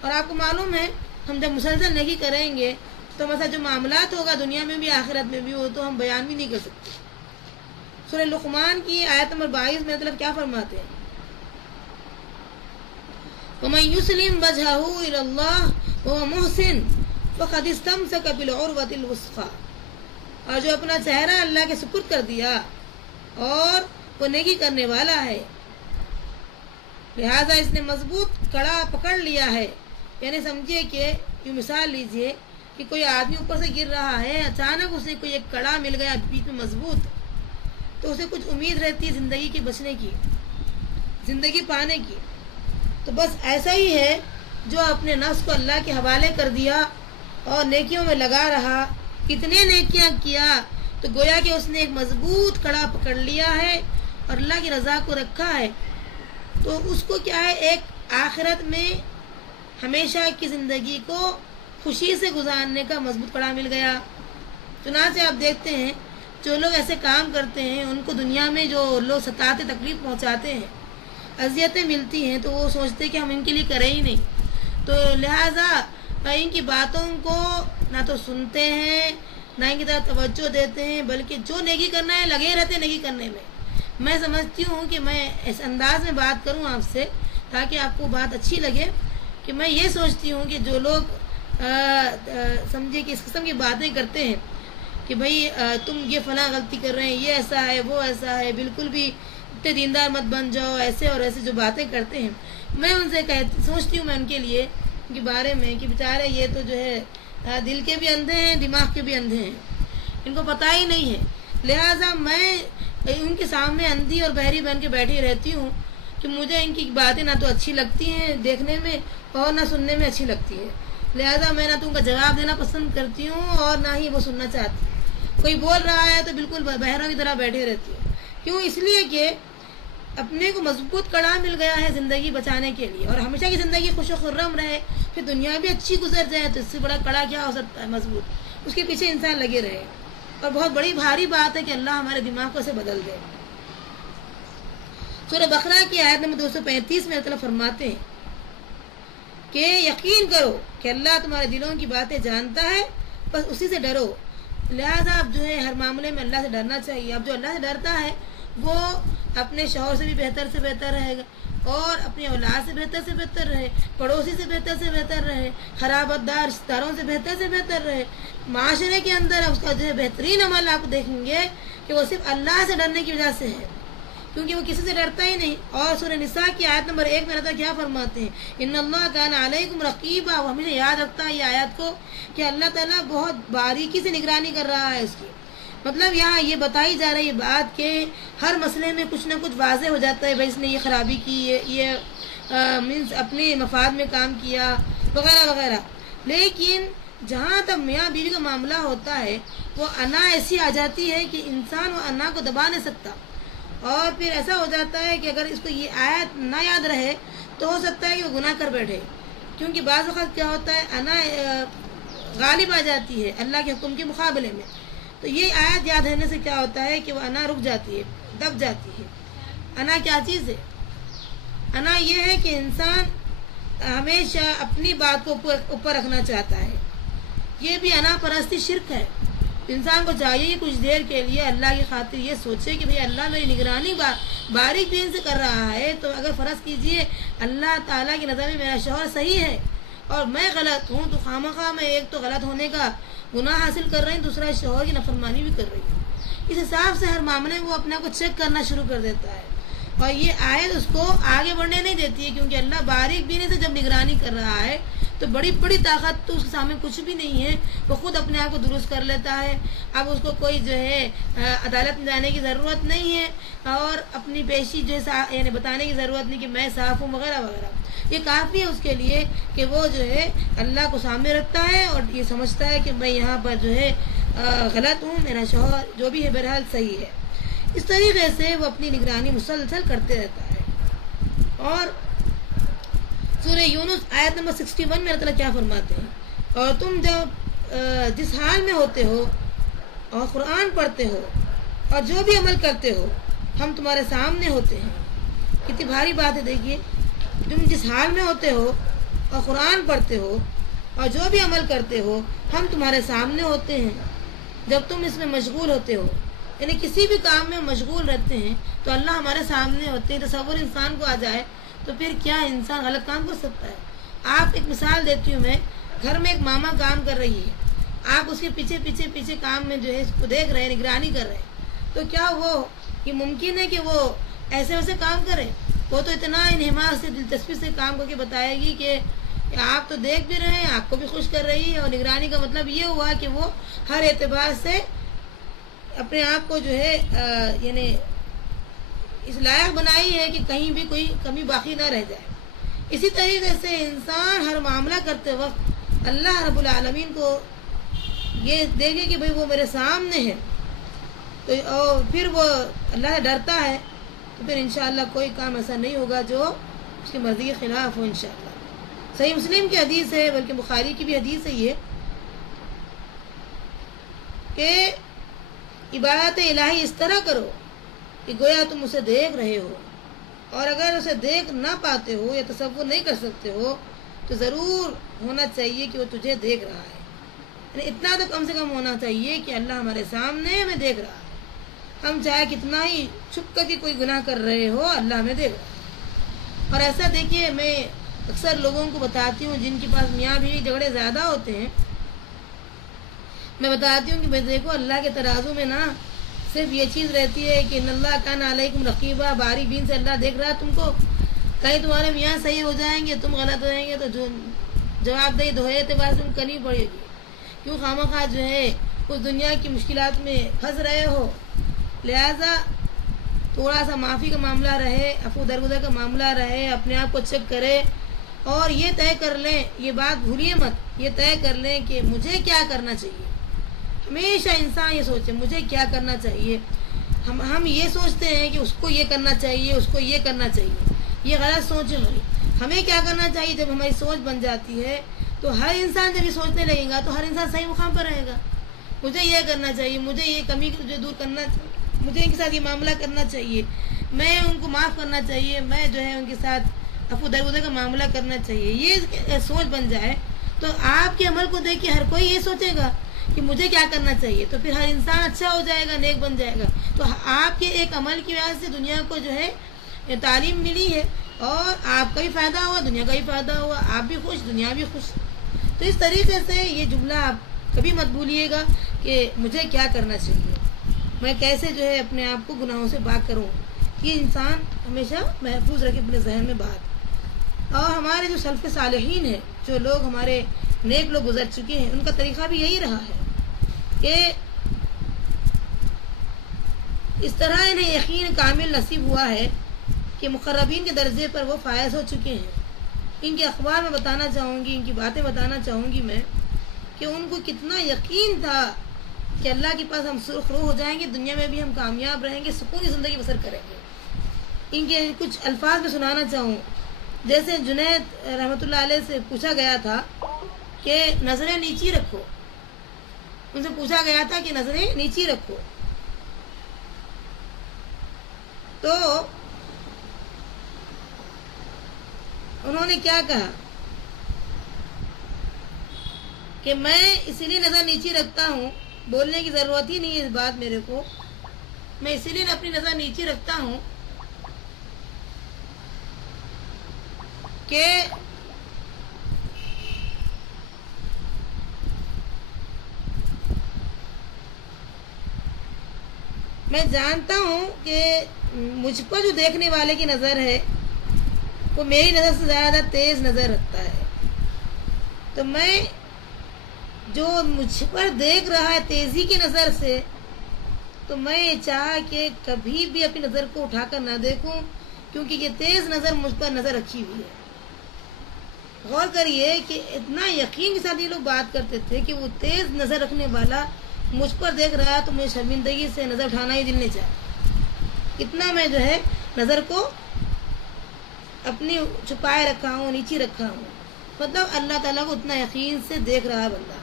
اور آپ کو معلوم ہے ہم جب مسلسل نیکی کریں گے تو مثلا جو معاملات ہوگا دنیا میں بھی آخرت میں بھی وہ تو ہم بیان بھی نہیں کر سکتے۔ سورہ لقمان کی آیت نمبر 22 میں مطلب کیا فرماتے ہیں؟ وَمَن يُسْلِمْ وَجْهَهُ إِلَى اللَّهِ وَهُوَ مُحْسِنٌ فَقَدِ اسْتَمْسَكَ بِالْعُرْوَةِ الْوُثْقَىٰ، اور جو اپنا چہرہ اللہ کے سپرد کر دیا اور وہ نیکی کرنے والا ہے لہذا اس نے مضبوط کڑا پکڑ لیا ہے۔ یعنی سمجھیے کہ یہ مثال لیجئے کہ کوئی آدمی اوپر سے گر رہا ہے، اچانک اسے کوئی ایک کڑا مل گیا بیچ میں مضبوط، تو اسے کچھ امید رہتی ہے زندگی کے بچنے کی، زندگی پانے کی۔ تو بس ایسا ہی ہے جو اپنے نفس کو اللہ کے حوالے کر دیا اور نیکیوں میں لگا رہا، کتنے نیکیاں کیا تو گویا کہ اس نے ایک مضبوط کڑا پکڑ لیا ہے اور اللہ کی رضا کو رکھا ہے، تو اس کو کیا ہے ایک آخرت میں ہمیشہ کی زندگی کو خوشی سے گزارنے کا مضبوط کڑا مل گیا۔ چنانچہ آپ دیکھتے ہیں جو لوگ ایسے کام کرتے ہیں ان کو دنیا میں جو لوگ ستاتے تکلیف پہنچاتے ہیں، اذیتیں ملتی ہیں، تو وہ سوچتے کہ ہم ان کے لیے کریں ہی نہیں، تو لہٰذا ان کی باتوں کو نہ تو سنتے ہیں نہ ان کی طرف توجہ دیتے ہیں، بلکہ جو نیکی کرنا ہے لگے رہتے ہیں نیکی کرنے میں۔ میں سمجھتی ہوں کہ میں اس انداز میں بات کروں آپ سے تاکہ آپ کو بات اچھی لگے کہ میں یہ سوچتی ہوں کہ جو لوگ سمجھے کہ اس قسم کی باتیں کرتے ہیں کہ بھائی تم یہ فلاں غلطی کر رہے ہیں، یہ ایسا ہے وہ ایسا ہے، بالکل بھی اتنے دیندار مت بن جاؤ، ایسے اور ایسے جو باتیں کرتے ہیں، میں ان سے سوچتی ہوں میں ان کے لیے ان کے بارے میں کہ بیچارے یہ تو جو ہے دل کے بھی اندھے ہیں دماغ کے بھی اندھے ہیں، ان کو پتہ ہی نہیں ہے، لہٰذا میں ان کے سامنے اندھی اور بہری بن کے بیٹھی رہتی ہوں کہ مجھے ان کی باتیں نہ تو اچھی لگتی ہیں دیکھنے میں اور نہ سننے میں اچھی لگتی ہے، لہٰذا میں نہ تو ان کا جواب دینا پسند کرتی ہوں اور نہ ہی وہ سننا چاہتی ہوں۔ کوئی بول رہا ہے تو بالکل بہروں کی طرح بیٹھے رہتی ہوں، کیوں؟ اس لیے کہ اپنے کو مضبوط کڑا مل گیا ہے زندگی بچانے کے لیے، اور ہمیشہ کی زندگی خوش و خرم رہے، پھر دنیا بھی اچھی گزر جائے تو اس سے بڑا کڑا کیا ہو سکتا ہے مضبوط، اس کے پیچھے انسان لگے رہے، اور بہت بڑی بھاری بات ہے کہ اللہ ہمارے دماغ کو اسے بدل دے۔ سورہ بقرہ کی آیت نمبر 235 میں اللہ فرماتے ہیں کہ یقین کرو کہ اللہ تمہارے دلوں کی باتیں جانتا ہے، بس اسی سے ڈرو۔ لہذا اب جو ہے ہر معاملے میں اللہ سے ڈرنا چاہیے۔ اب جو اللہ سے ڈرتا ہے وہ اپنے شوہر سے بھی بہتر رہے گا اور اپنی اولاد سے بہتر رہے، پڑوسی سے بہتر رہے، خرابتدار رشتہ داروں سے بہتر رہے، معاشرے کے اندر اس کا جو ہے بہترین عمل آپ دیکھیں گے کہ وہ صرف اللہ سے ڈرنے کی وجہ سے ہے، کیونکہ وہ کسی سے ڈرتا ہی نہیں۔ اور سورہ نساء کی آیت نمبر 1 میں اللہ کیا فرماتے ہیں؟ ان اللہ کان علیکم رقیبا، وہ ہمیں یاد رکھتا ہے یہ آیت کو کہ اللہ تعالیٰ بہت باریکی سے نگرانی کر رہا ہے اس کی۔ مطلب یہاں یہ بتائی جا رہی بات کہ ہر مسئلے میں کچھ نہ کچھ واضح ہو جاتا ہے، بھائی اس نے یہ خرابی کی، یہ مینس اپنے مفاد میں کام کیا وغیرہ وغیرہ، لیکن جہاں تک میاں بیوی کا معاملہ ہوتا ہے وہ انا ایسی آ جاتی ہے کہ انسان وہ انا کو دبا نہیں سکتا، اور پھر ایسا ہو جاتا ہے کہ اگر اس کو یہ آیت نہ یاد رہے تو ہو سکتا ہے کہ وہ گناہ کر بیٹھے، کیونکہ بعض وقت کیا ہوتا ہے انا غالب آ جاتی ہے اللہ کے حکم کے مقابلے میں، تو یہ آیت یاد رہنے سے کیا ہوتا ہے کہ وہ انا رک جاتی ہے، دب جاتی ہے۔ انا کیا چیز ہے؟ انا یہ ہے کہ انسان ہمیشہ اپنی بات کو اوپر رکھنا چاہتا ہے، یہ بھی انا پرستی شرک ہے۔ انسان کو چاہیے کہ کچھ دیر کے لیے اللہ کی خاطر یہ سوچے کہ بھئی اللہ میری نگرانی باریک بین سے کر رہا ہے، تو اگر فرض کیجئے اللہ تعالیٰ کی نظر میں میرا شوہر صحیح ہے اور میں غلط ہوں، تو خامخواہ میں ایک تو غلط ہونے کا گناہ حاصل کر رہی ہوں، دوسرا شوہر کی نافرمانی بھی کر رہی ہوں۔ اس حساب سے ہر معاملے میں وہ اپنے کو چیک کرنا شروع کر دیتا ہے، اور یہ آیت اس کو آگے بڑھنے نہیں دیتی ہے، کیونکہ اللہ باریک بینے سے جب نگرانی کر رہا ہے تو بڑی بڑی طاقت تو اس کے سامنے کچھ بھی نہیں ہے، وہ خود اپنے آپ کو درست کر لیتا ہے۔ اب اس کو کوئی جو ہے عدالت میں جانے کی ضرورت نہیں ہے اور اپنی پیشی جو ہے یعنی بتانے کی ضرورت نہیں کہ میں صاف ہوں وغیرہ وغیرہ، یہ کافی ہے اس کے لیے کہ وہ جو ہے اللہ کو سامنے رکھتا ہے اور یہ سمجھتا ہے کہ میں یہاں پر جو ہے غلط ہوں، میرا شوہر جو بھی ہے بہرحال صحیح ہے. اس طریقے سے وہ اپنی نگرانی مسلسل کرتے رہتا ہے. اور سورہ یونس آیت نمبر 61 میں اللہ تعالیٰ کیا فرماتے ہیں؟ اور تم جب جس حال میں ہوتے ہو اور قرآن پڑھتے ہو اور جو بھی عمل کرتے ہو ہم تمہارے سامنے ہوتے ہیں. کتنی بھاری بات ہے. دیکھیے، تم جس حال میں ہوتے ہو اور قرآن پڑھتے ہو اور جو بھی عمل کرتے ہو ہم تمہارے سامنے ہوتے ہیں. جب تم اس میں مشغول ہوتے ہو، یعنی کسی بھی کام میں مشغول رہتے ہیں، تو اللہ ہمارے سامنے ہوتے ہیں. تصور انسان کو آ جائے تو پھر کیا انسان غلط کام کر سکتا ہے؟ آپ ایک مثال دیتی ہوں میں. گھر میں ایک ماما کام کر رہی ہے، آپ اس کے پیچھے پیچھے پیچھے کام میں جو ہے اس کو دیکھ رہے ہیں، نگرانی کر رہے ہیں، تو کیا وہ یہ ممکن ہے کہ وہ ایسے ویسے کام کرے؟ وہ تو اتنا انہماک سے دلچسپی سے کام کر کے بتائے گی کہ آپ تو دیکھ بھی رہے ہیں، آپ کو بھی خوش کر رہی ہے. اور نگرانی کا مطلب یہ ہوا کہ وہ ہر اعتبار سے اپنے آپ کو جو ہے یعنی اس لائق بنائی ہے کہ کہیں بھی کوئی کمی باقی نہ رہ جائے. اسی طریقے سے انسان ہر معاملہ کرتے وقت اللہ رب العالمین کو یہ دیکھے کہ بھئی وہ میرے سامنے ہے، تو اور پھر وہ اللہ سے ڈرتا ہے، تو پھر انشاءاللہ کوئی کام ایسا نہیں ہوگا جو اس کی مرضی کے خلاف ہو. انشاءاللہ صحیح مسلم کی حدیث ہے، بلکہ بخاری کی بھی حدیث ہے یہ کہ عبادت الہی اس طرح کرو کہ گویا تم اسے دیکھ رہے ہو، اور اگر اسے دیکھ نہ پاتے ہو یا تصور نہیں کر سکتے ہو تو ضرور ہونا چاہیے کہ وہ تجھے دیکھ رہا ہے. یعنی اتنا تو کم سے کم ہونا چاہیے کہ اللہ ہمارے سامنے ہمیں دیکھ رہا ہے. ہم چاہے کتنا ہی چھپ کر کے کوئی گناہ کر رہے ہو، اللہ ہمیں دیکھ رہا ہے. اور ایسا دیکھیے، میں اکثر لوگوں کو بتاتی ہوں جن کے پاس میاں بیوی جھگڑے زیادہ ہوتے ہیں، میں بتاتی ہوں کہ بھائی دیکھو، اللہ کے ترازو میں نا صرف یہ چیز رہتی ہے کہ ان اللہ کان علیکم رقیبہ، باری بین سے اللہ دیکھ رہا ہے تم کو. کہیں تمہارے میاں صحیح ہو جائیں گے، تم غلط ہو جائیں گے، تو جو جواب دہی دوہرے اعتبار سے تم کرنی پڑے گی. کیوں خواہ جو ہے اس دنیا کی مشکلات میں پھنس رہے ہو؟ لہذا تھوڑا سا معافی کا معاملہ رہے، عفو درگزر کا معاملہ رہے، اپنے آپ کو چیک کرے اور یہ طے کر لیں، یہ بات بھولیے مت، یہ طے کر لیں کہ مجھے کیا کرنا چاہیے. ہمیشہ انسان یہ سوچے مجھے کیا کرنا چاہیے. ہم یہ سوچتے ہیں کہ اس کو یہ کرنا چاہیے، اس کو یہ کرنا چاہیے. یہ غلط سوچ ہے ہماری. ہمیں کیا کرنا چاہیے؟ جب ہماری سوچ بن جاتی ہے تو ہر انسان جب یہ سوچنے لگے گا تو ہر انسان صحیح مقام پر رہے گا. مجھے یہ کرنا چاہیے، مجھے یہ کمی جو دور کرنا، مجھے ان کے ساتھ یہ معاملہ کرنا چاہیے، میں ان کو معاف کرنا چاہیے، میں جو ہے ان کے ساتھ عفو درگزر کا معاملہ کرنا چاہیے. یہ سوچ بن جائے تو آپ کے عمل کو دیکھ کے ہر کوئی یہ سوچے گا کہ مجھے کیا کرنا چاہیے، تو پھر ہر انسان اچھا ہو جائے گا، نیک بن جائے گا. تو آپ کے ایک عمل کی وجہ سے دنیا کو جو ہے تعلیم ملی ہے، اور آپ کا بھی فائدہ ہوا، دنیا کا بھی فائدہ ہوا، آپ بھی خوش، دنیا بھی خوش. تو اس طریقے سے یہ جملہ آپ کبھی مت بھولیے گا کہ مجھے کیا کرنا چاہیے، میں کیسے جو ہے اپنے آپ کو گناہوں سے پاک کروں. یہ انسان ہمیشہ محفوظ رکھے اپنے ذہن میں بات. اور ہمارے جو سلف صالحین ہیں، جو لوگ ہمارے نیک لوگ گزر چکے ہیں، ان کا طریقہ بھی یہی رہا ہے کہ اس طرح انہیں یقین کامل نصیب ہوا ہے کہ مقربین کے درجے پر وہ فائز ہو چکے ہیں. ان کے اخبار میں بتانا چاہوں گی، ان کی باتیں بتانا چاہوں گی میں کہ ان کو کتنا یقین تھا کہ اللہ کے پاس ہم سرخرو ہو جائیں گے، دنیا میں بھی ہم کامیاب رہیں گے، سکونی زندگی بسر کریں گے. ان کے کچھ الفاظ میں سنانا چاہوں. جیسے جنید رحمۃ اللہ علیہ سے پوچھا گیا تھا کہ نظریں نیچی رکھو، ان سے پوچھا گیا تھا کہ نظریں نیچی رکھو، تو انہوں نے کیا کہا کہ میں اسی لیے نظر نیچی رکھتا ہوں، بولنے کی ضرورت ہی نہیں ہے اس بات میرے کو، میں اسی لیے اپنی نظر نیچی رکھتا ہوں کہ میں جانتا ہوں کہ مجھ پر جو دیکھنے والے کی نظر ہے وہ میری نظر سے زیادہ تیز نظر رکھتا ہے. تو میں جو مجھ پر دیکھ رہا ہے تیزی کی نظر سے، تو میں چاہا کہ کبھی بھی اپنی نظر کو اٹھا کر نہ دیکھوں، کیونکہ یہ تیز نظر مجھ پر نظر رکھی ہوئی ہے. غور کریے کہ اتنا یقین کے ساتھ یہ لوگ بات کرتے تھے کہ وہ تیز نظر رکھنے والا مجھ پر دیکھ رہا ہے تو مجھے شرمندگی سے نظر اٹھانا ہی دل نہیں چاہے. اتنا میں جو ہے نظر کو اپنی چھپائے رکھا ہوں, نیچی رکھا ہوں. مطلب اللہ تعالیٰ کو اتنا یقین سے دیکھ رہا بندہ.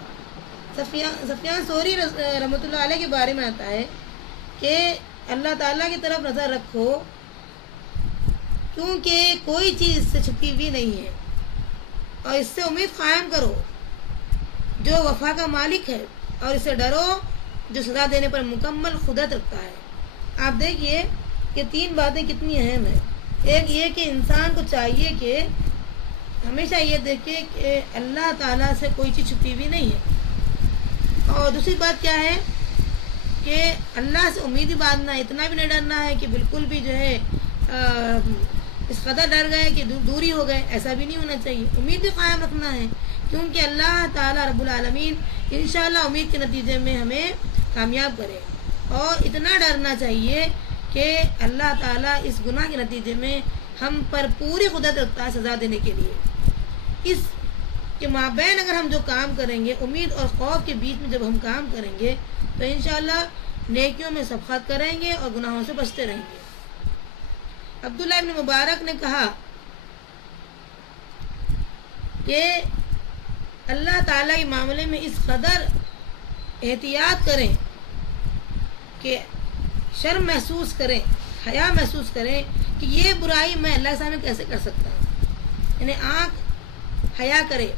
سفیان ثوری رحمۃ اللہ علیہ کے بارے میں آتا ہے کہ اللہ تعالیٰ کی طرف نظر رکھو کیونکہ کوئی چیز اس سے چھپی ہوئی نہیں ہے, اور اس سے امید قائم کرو جو وفا کا مالک ہے, اور اسے ڈرو جو سزا دینے پر مکمل قدرت رکھتا ہے. آپ دیکھیے کہ 3 باتیں کتنی اہم ہیں. ایک یہ کہ انسان کو چاہیے کہ ہمیشہ یہ دیکھے کہ اللہ تعالیٰ سے کوئی چیز چھپی ہوئی نہیں ہے, اور دوسری بات کیا ہے کہ اللہ سے امید ہی باندھنا, اتنا بھی نہیں ڈرنا ہے کہ بالکل بھی جو ہے اس قدر ڈر گئے کہ دوری ہو گئے, ایسا بھی نہیں ہونا چاہیے. امید بھی قائم رکھنا ہے کیونکہ اللہ تعالیٰ رب العالمین انشاءاللہ امید کے نتیجے میں ہمیں کامیاب کرے. اور اتنا ڈرنا چاہیے کہ اللہ تعالیٰ اس گناہ کے نتیجے میں ہم پر پوری قدرت رکھتا ہے سزا دینے کے لیے. اس کے مابین اگر ہم جو کام کریں گے, امید اور خوف کے بیچ میں جب ہم کام کریں گے تو انشاءاللہ نیکیوں میں سبقت کریں گے اور گناہوں سے بچتے رہیں گے. عبداللہ ابن مبارک نے کہا کہ اللہ تعالیٰ کے معاملے میں اس قدر احتیاط کریں کہ شرم محسوس کریں, حیا محسوس کریں کہ یہ برائی میں اللہ کے سامنے کیسے کر سکتا ہوں. یعنی آنکھ حیا کرے,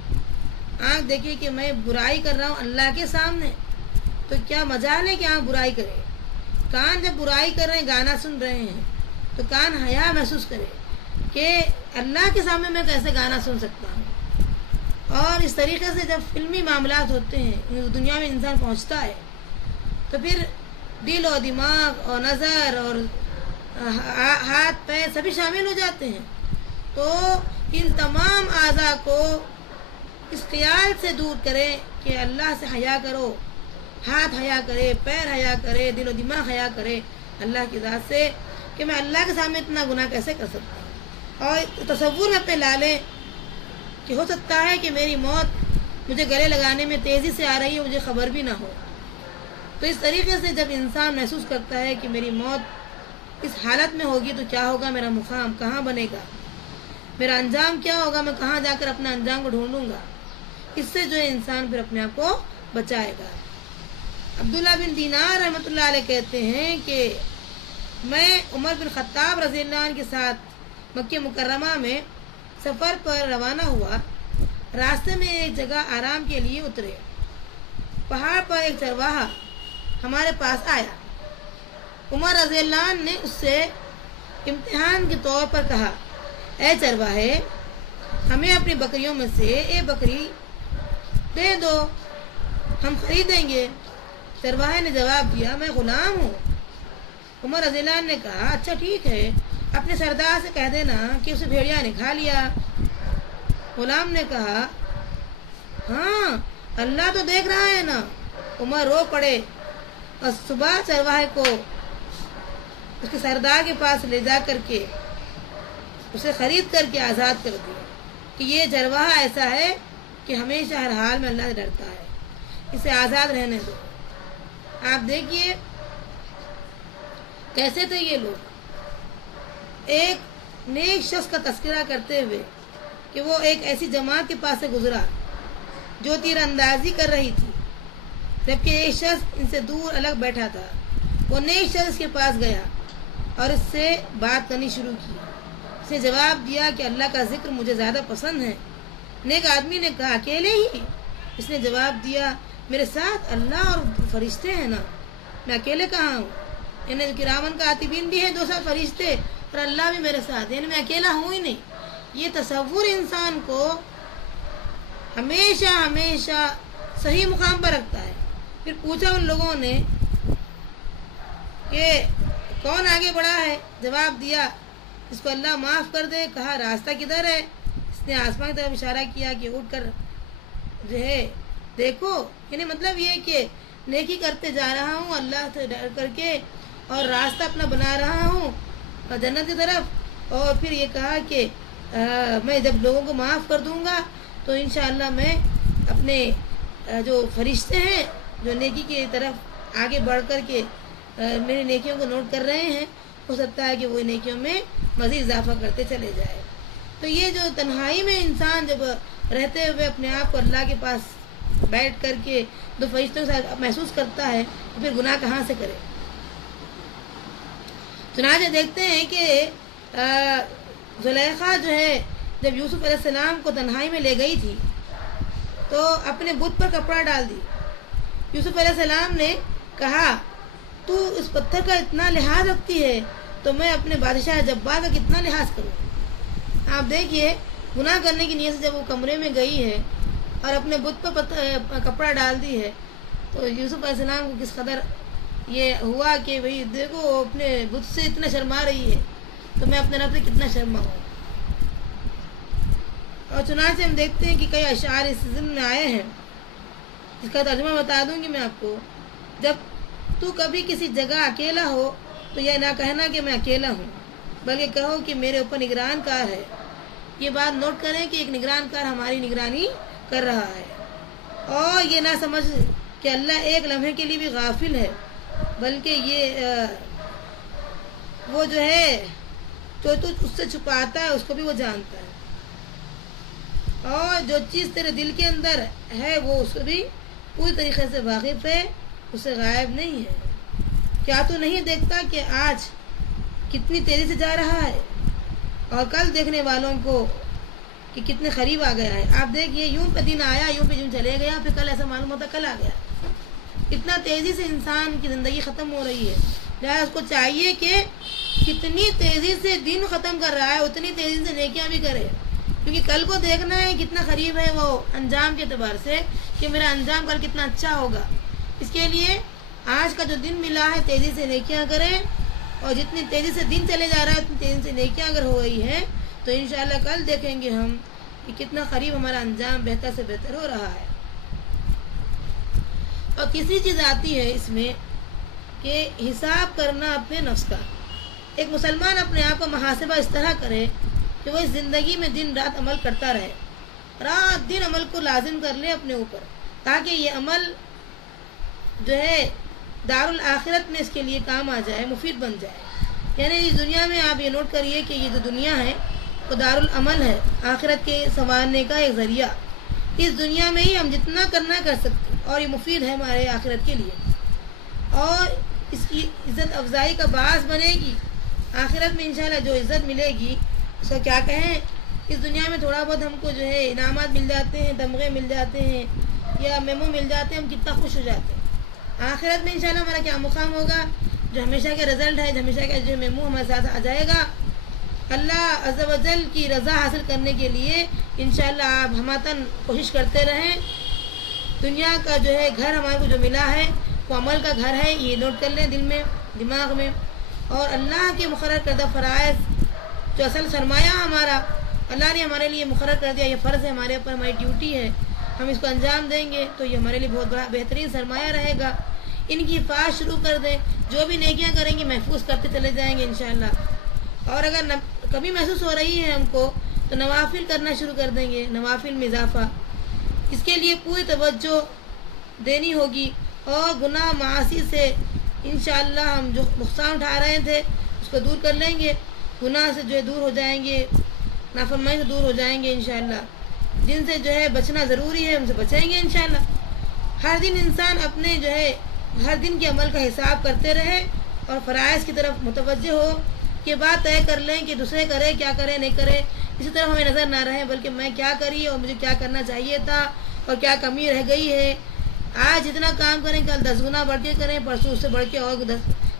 آنکھ دیکھے کہ میں برائی کر رہا ہوں اللہ کے سامنے, تو کیا مجال ہے کہ آنکھ برائی کرے. کان جب برائی کر رہے ہیں, گانا سن رہے ہیں, تو کان حیا محسوس کرے کہ اللہ کے سامنے میں کیسے گانا سن سکتا ہوں. اور اس طریقے سے جب فلمی معاملات ہوتے ہیں, دنیا میں انسان پہنچتا ہے, تو پھر دل و دماغ اور نظر اور ہاتھ پیر سبھی شامل ہو جاتے ہیں. تو ان تمام اعضاء کو اس خیال سے دور کریں کہ اللہ سے حیا کرو, ہاتھ حیا کرے, پیر حیا کرے, دل و دماغ حیا کرے اللہ کی ذات سے کہ میں اللہ کے سامنے اتنا گناہ کیسے کر سکتا ہوں. اور تصور میں پہ لا لیں کہ ہو سکتا ہے کہ میری موت مجھے گلے لگانے میں تیزی سے آ رہی ہے, مجھے خبر بھی نہ ہو. تو اس طریقے سے جب انسان محسوس کرتا ہے کہ میری موت اس حالت میں ہوگی تو کیا ہوگا, میرا مقام کہاں بنے گا, میرا انجام کیا ہوگا, میں کہاں جا کر اپنا انجام کو ڈھونڈوں گا, اس سے جو ہے انسان پھر اپنے آپ کو بچائے گا. عبداللہ بن دینار رحمۃ اللہ علیہ کہتے ہیں کہ میں عمر بن خطاب رضی اللہ عنہ کے ساتھ مکہ مکرمہ میں سفر پر روانہ ہوا. راستے میں ایک جگہ آرام کے لیے اترے. پہاڑ پر ایک چرواہا ہمارے پاس آیا. عمر رضی اللہ عنہ نے اس سے امتحان کے طور پر کہا, اے چرواہے, ہمیں اپنی بکریوں میں سے ایک بکری دے دو, ہم خریدیں گے. چرواہے نے جواب دیا, میں غلام ہوں. عمر رضی اللہ عنہ نے کہا, اچھا ٹھیک ہے, اپنے سردار سے کہہ دینا کہ اسے بھیڑیا نے کھا لیا. غلام نے کہا, ہاں اللہ تو دیکھ رہا ہے نا. عمر رو پڑے اور صبح چرواہے کو اس کے سردار کے پاس لے جا کر کے اسے خرید کر کے آزاد کر دیا کہ یہ چرواہا ایسا ہے کہ ہمیشہ ہر حال میں اللہ سے ڈرتا ہے, اسے آزاد رہنے دو. آپ دیکھیے کیسے تھے یہ لوگ. ایک نیک شخص کا تذکرہ کرتے ہوئے کہ وہ ایک ایسی جماعت کے پاس سے گزرا جو تیر اندازی کر رہی تھی, جبکہ ایک شخص ان سے دور الگ بیٹھا تھا. وہ نیک شخص کے پاس گیا اور اس سے بات کرنی شروع کی. اس نے جواب دیا کہ اللہ کا ذکر مجھے زیادہ پسند ہے. نیک آدمی نے کہا, اکیلے ہی؟ اس نے جواب دیا, میرے ساتھ اللہ اور فرشتے ہیں نا, میں اکیلے کہاں ہوں. یعنی کرامن کاتبین بھی ہیں 200 فرشتے, اور اللہ بھی میرے ساتھ, یعنی میں اکیلا ہوں ہی نہیں. یہ تصور انسان کو ہمیشہ ہمیشہ صحیح مقام پر رکھتا ہے. پھر پوچھا ان لوگوں نے کہ کون آگے بڑھا ہے. جواب دیا, اس کو اللہ معاف کر دے. کہا, راستہ کدھر ہے؟ اس نے آسمان کی طرف اشارہ کیا کہ اٹھ کر جو ہے دیکھو. یعنی مطلب یہ کہ نیکی کرتے جا رہا ہوں اللہ سے ڈر کر کے, اور راستہ اپنا بنا رہا ہوں جنت کی طرف. اور پھر یہ کہا کہ میں جب لوگوں کو معاف کر دوں گا تو انشاءاللہ میں اپنے جو فرشتے ہیں جو نیکی کی طرف آگے بڑھ کر کے میری نیکیوں کو نوٹ کر رہے ہیں، ہو سکتا ہے کہ وہ نیکیوں میں مزید اضافہ کرتے چلے جائے۔ تو یہ جو تنہائی میں انسان جب رہتے ہوئے اپنے آپ کو اللہ کے پاس بیٹھ کر کے دو فرشتوں کے ساتھ محسوس کرتا ہے تو پھر گناہ کہاں سے کرے۔ چنانچہ دیکھتے ہیں کہ زلیخا جو ہے جب یوسف علیہ السلام کو تنہائی میں لے گئی تھی تو اپنے بت پر کپڑا ڈال دی۔ یوسف علیہ السلام نے کہا تو اس پتھر کا اتنا لحاظ رکھتی ہے تو میں اپنے بادشاہ جبار کا کتنا لحاظ کروں۔ آپ دیکھیے گناہ کرنے کی نیت سے جب وہ کمرے میں گئی ہے اور اپنے بت پر کپڑا ڈال دی ہے تو یوسف علیہ السلام کو کس قدر یہ ہوا کہ بھئی دیکھو وہ اپنے بت سے اتنا شرما رہی ہے تو میں اپنے رب سے کتنا شرما ہوں۔ اور چنانچہ ہم دیکھتے ہیں کہ کئی اشعار اس ضمن میں آئے ہیں، اس کا ترجمہ بتا دوں گی میں آپ کو۔ جب تو کبھی کسی جگہ اکیلا ہو تو یہ نہ کہنا کہ میں اکیلا ہوں، بلکہ کہو کہ میرے اوپر نگران کار ہے۔ یہ بات نوٹ کریں کہ ایک نگران کار ہماری نگرانی کر رہا ہے، اور یہ نہ سمجھ کہ اللہ ایک لمحے کے لیے بھی غافل ہے، بلکہ یہ وہ جو ہے جو تو اس سے چھپاتا ہے اس کو بھی وہ جانتا ہے، اور جو چیز تیرے دل کے اندر ہے وہ اس کو بھی پوری طریقے سے واقف ہے، اسے غائب نہیں ہے۔ کیا تو نہیں دیکھتا کہ آج کتنی تیزی سے جا رہا ہے اور کل دیکھنے والوں کو کہ کتنے قریب آ گیا ہے۔ آپ دیکھیے یوں پہ دن آیا، یوں پہ یوں چلے گیا، پھر کل ایسا معلوم ہوتا کل آ گیا۔ اتنا تیزی سے انسان کی زندگی ختم ہو رہی ہے، لہٰذا اس کو چاہیے کہ کتنی تیزی سے دن ختم کر رہا ہے اتنی تیزی سے نیکیاں بھی کرے، کیونکہ کل کو دیکھنا ہے کتنا قریب ہے وہ انجام کے اعتبار سے کہ میرا انجام کل کتنا اچھا ہوگا۔ اس کے لیے آج کا جو دن ملا ہے تیزی سے نیکیاں کریں، اور جتنی تیزی سے دن چلے جا رہا ہے اتنی تیزی سے نیکیاں اگر ہو گئی ہیں تو انشاءاللہ کل دیکھیں گے ہم کہ کتنا قریب ہمارا انجام بہتر سے بہتر ہو رہا ہے۔ اور تیسری چیز آتی ہے اس میں کہ حساب کرنا اپنے نفس کا۔ ایک مسلمان اپنے آپ کا محاسبہ اس طرح کرے کہ وہ اس زندگی میں دن رات عمل کرتا رہے، رات دن عمل کو لازم کر لے اپنے اوپر، تاکہ یہ عمل جو ہے دارالآخرت میں اس کے لیے کام آ جائے، مفید بن جائے۔ یعنی اس دنیا میں آپ یہ نوٹ کریے کہ یہ جو دنیا ہے وہ دارالعمل ہے، آخرت کے سنوارنے کا ایک ذریعہ۔ اس دنیا میں ہی ہم جتنا کرنا کر سکتے اور یہ مفید ہے ہمارے آخرت کے لیے، اور اس کی عزت افزائی کا باعث بنے گی۔ آخرت میں انشاءاللہ جو عزت ملے گی اس کو کیا کہیں، اس دنیا میں تھوڑا بہت ہم کو جو ہے انعامات مل جاتے ہیں، تمغے مل جاتے ہیں یا میمو مل جاتے ہیں، ہم کتنا خوش ہو جاتے ہیں۔ آخرت میں انشاءاللہ ہمارا کیا مقام ہوگا، جو ہمیشہ کا رزلٹ ہے، جو ہمیشہ کا جو میمو ہمارے ساتھ آ جائے گا۔ اللہ عز و جل کی رضا حاصل کرنے کے لیے انشاءاللہ آپ ہماتن کوشش کرتے رہیں۔ دنیا کا جو ہے گھر ہمارے کو جو ملا ہے وہ عمل کا گھر ہے، یہ نوٹ کر لیں دل میں دماغ میں، اور اللہ کے مقرر کردہ فرائض جو اصل سرمایہ ہمارا اللہ نے ہمارے لیے مقرر کر دیا، یہ فرض ہے ہمارے اوپر، ہماری ڈیوٹی ہے، ہم اس کو انجام دیں گے تو یہ ہمارے لیے بہت بڑا بہترین سرمایہ رہے گا۔ ان کی حفاظت شروع کر دیں، جو بھی نیکیاں کریں گے محفوظ کرتے چلے جائیں گے انشاءاللہ۔ اور اگر کمی محسوس ہو رہی ہے ہم کو تو نوافل کرنا شروع کر دیں گے، نوافل میں اضافہ، اس کے لیے پوری توجہ دینی ہوگی، اور گناہ معاصی سے انشاءاللہ ہم جو نقصان اٹھا رہے تھے اس کو دور کر لیں گے، گناہ سے جو ہے دور ہو جائیں گے، نافرمانی سے دور ہو جائیں گے انشاءاللہ۔ جن سے جو ہے بچنا ضروری ہے ان سے بچیں گے انشاءاللہ۔ ہر دن انسان اپنے جو ہے ہر دن کے عمل کا حساب کرتے رہے اور فرائض کی طرف متوجہ ہو، یہ بات طے کر لیں کہ دوسرے کرے کیا کرے نہیں کرے اسی طرف ہمیں نظر نہ رہے، بلکہ میں کیا کری اور مجھے کیا کرنا چاہیے تھا اور کیا کمی رہ گئی ہے۔ آج جتنا کام کریں کل 10 گنا بڑھ کے کریں، پرسوں اس سے بڑھ کے اور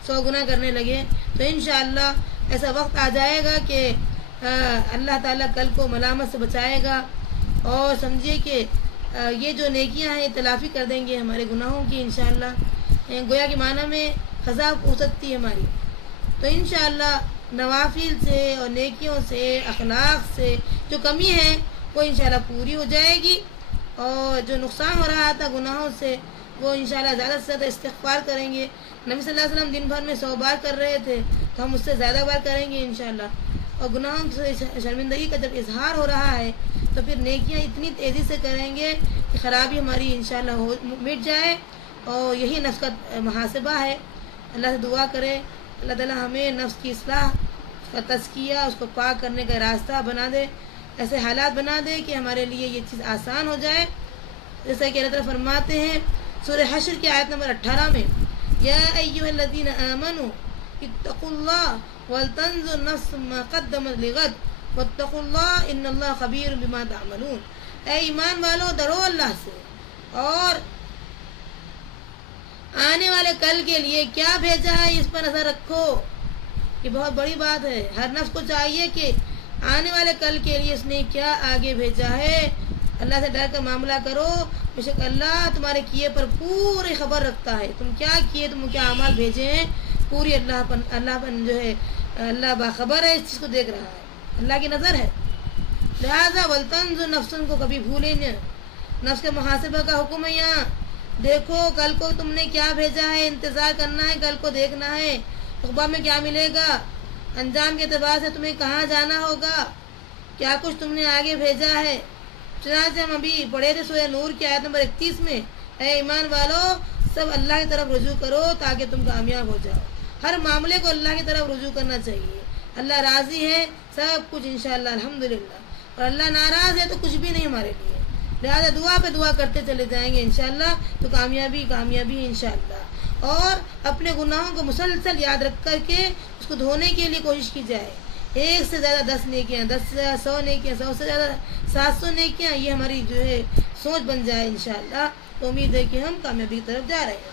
100 گنا کرنے لگے، تو انشاءاللہ ایسا وقت آ جائے گا کہ اللہ تعالیٰ کل کو ملامت سے بچائے گا، اور سمجھیے کہ یہ جو نیکیاں ہیں تلافی کر دیں گے ہمارے گناہوں کی انشاءاللہ، گویا کے معنی میں خزاں ہو سکتی ہے ہماری۔ تو انشاءاللہ نوافل سے اور نیکیوں سے اخلاق سے جو کمی ہے وہ انشاءاللہ پوری ہو جائے گی، اور جو نقصان ہو رہا تھا گناہوں سے وہ انشاءاللہ زیادہ سے زیادہ استغفار کریں گے۔ نبی صلی اللہ علیہ وسلم دن بھر میں 100 بار کر رہے تھے تو ہم اس سے زیادہ بار کریں گے انشاءاللہ، اور گناہوں سے شرمندگی کا جب اظہار ہو رہا ہے تو پھر نیکیاں اتنی تیزی سے کریں گے کہ خرابی ہماری انشاءاللہ مٹ جائے، اور یہی نفس کا محاسبہ ہے. اللہ سے دعا کرے اللہ تعالیٰ ہمیں نفس کی اصلاح، اس کا تزکیہ، اس کو پاک کرنے کا راستہ بنا دے، ایسے حالات بنا دے کہ ہمارے لیے یہ چیز آسان ہو جائے. جیسا کہ اللہ تعالیٰ فرماتے ہیں سورہ حشر کی آیت نمبر 18 میں، یا ایھا الذین آمنوا اتقوا اللہ ولتنظر نفس ما قدمت لغد واتقوا اللہ ان اللہ خبیر بما تعملون. اے ایمان والو، ڈرو اللہ سے اور آنے والے کل کے لیے کیا بھیجا ہے اس پر نظر رکھو. یہ بہت بڑی بات ہے. ہر نفس کو چاہیے کہ آنے والے کل کے لیے اس نے کیا آگے بھیجا ہے. اللہ سے ڈر کر معاملہ کرو، بے شک اللہ تمہارے کیے پر پوری خبر رکھتا ہے. تم کیا کیے، تم کیا اعمال بھیجے ہیں، پوری اللہ پر جو ہے اللہ باخبر ہے، اس چیز کو دیکھ رہا ہے، اللہ کی نظر ہے. لہٰذا ولتنظر نفس کو کبھی بھولیں نہ. نفس کے محاسبہ کا حکم ہے یہاں. دیکھو کل کو تم نے کیا بھیجا ہے، انتظار کرنا ہے، کل کو دیکھنا ہے عقبہ میں کیا ملے گا، انجام کے اعتبار سے تمہیں کہاں جانا ہوگا، کیا کچھ تم نے آگے بھیجا ہے. چنانچہ ہم ابھی پڑھے تھے سورہ نور کی آیت نمبر 31 میں، اے ایمان والو سب اللہ کی طرف رجوع کرو تاکہ تم کامیاب ہو جاؤ. ہر معاملے کو اللہ کی طرف رجوع کرنا چاہیے. اللہ راضی ہے سب کچھ انشاءاللہ الحمدللہ، اور اللہ ناراض ہے تو کچھ بھی نہیں ہمارے لیے. لہٰذا دعا پہ دعا کرتے چلے جائیں گے انشاءاللہ تو کامیابی کامیابی انشاءاللہ. اور اپنے گناہوں کو مسلسل یاد رکھ کر کے اس کو دھونے کے لیے کوشش کی جائے. 1 سے زیادہ 10 نیکیاں، 10 سے زیادہ 100 نیکیاں، 100 سے زیادہ 700 نیکیاں، یہ ہماری جو ہے سوچ بن جائے انشاءاللہ. تو امید ہے کہ ہم کامیابی کی طرف جا رہے ہیں.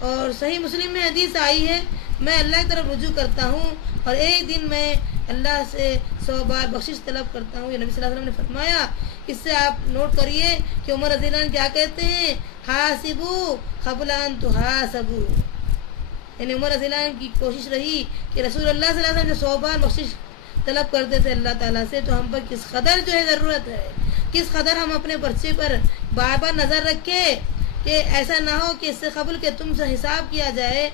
اور صحیح مسلم میں حدیث آئی ہے، میں اللہ کی طرف رجوع کرتا ہوں اور ایک دن میں اللہ سے 100 بار بخشش طلب کرتا ہوں. یہ نبی صلی اللہ علیہ وسلم نے فرمایا. اس سے آپ نوٹ کریے کہ عمر رضی اللہ عنہ کیا کہتے ہیں، حاسبو قبل ان تحاسبو. یعنی عمر رضی اللہ عنہ کی کوشش رہی کہ رسول اللہ صلی اللہ علیہ وسلم نے 100 بار بخشش طلب کرتے تھے اللہ تعالیٰ سے، تو ہم پر کس قدر جو ہے ضرورت ہے، کس قدر ہم اپنے پرچے پر بار بار نظر رکھے کہ ایسا نہ ہو کہ اس سے قبل کہ تم سے حساب کیا جائے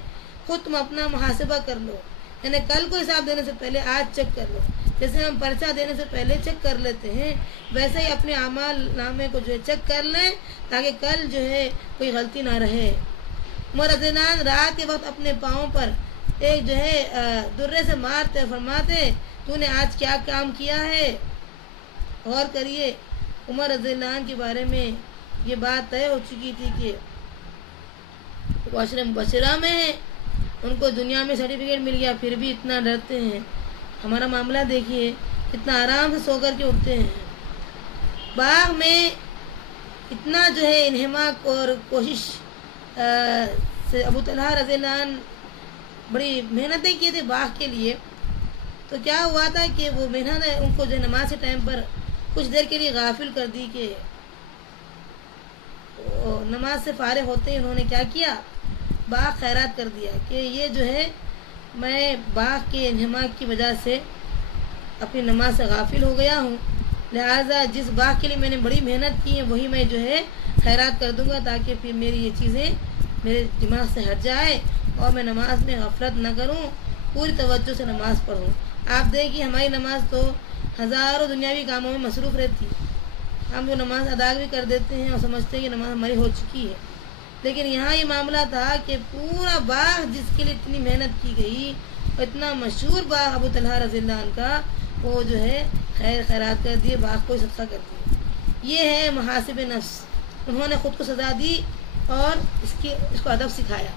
خود تم اپنا محاسبہ کر لو. یعنی کل کو حساب دینے سے پہلے آج چیک کر لو. جیسے ہم پرچہ دینے سے پہلے چیک کر لیتے ہیں، ویسے ہی اپنے اعمال نامے کو جو ہے چیک کر لیں تاکہ کل جو ہے کوئی غلطی نہ رہے. عمر رضی اللہ عنہ رات کے وقت اپنے پاؤں پر ایک جو ہے درے سے مارتے فرماتے، تو نے آج کیا کام کیا ہے. غور کریے، عمر رضی اللہ عنہ کے بارے میں یہ بات طے ہو چکی تھی کہ وہ عشرہ مبشرہ میں ہیں، ان کو دنیا میں سرٹیفکیٹ مل گیا، پھر بھی اتنا ڈرتے ہیں. ہمارا معاملہ دیکھیے، اتنا آرام سے سو کر کے اٹھتے ہیں. باغ میں اتنا جو ہے انہماک اور کوشش سے ابو طلحہ رضی اللہ عنہ بڑی محنتیں کی تھی باغ کے لیے. تو کیا ہوا تھا کہ وہ محنت ان کو جو نماز کے ٹائم پر کچھ دیر کے لیے غافل کر دی کہ نماز سے فارغ ہوتے ہی انہوں نے کیا کیا، باغ خیرات کر دیا کہ یہ جو ہے میں باغ کے انہماک کی وجہ سے اپنی نماز سے غافل ہو گیا ہوں، لہٰذا جس باغ کے لیے میں نے بڑی محنت کی ہے وہی میں جو ہے خیرات کر دوں گا تاکہ پھر میری یہ چیزیں میرے دماغ سے ہٹ جائے اور میں نماز میں غفلت نہ کروں، پوری توجہ سے نماز پڑھوں. آپ دیکھیے ہماری نماز تو ہزاروں دنیاوی کاموں میں مصروف رہتی، ہم وہ نماز ادا بھی کر دیتے ہیں اور سمجھتے ہیں کہ نماز ہماری ہو چکی ہے. لیکن یہاں یہ معاملہ تھا کہ پورا باغ جس کے لیے اتنی محنت کی گئی اور اتنا مشہور باغ ابو طلحہ رضی اللہ عنہ کا، وہ جو ہے خیرات کر دیے، باغ کو صدقہ کر دیے. یہ ہے محاسب نفس. انہوں نے خود کو سزا دی اور اس کو ادب سکھایا.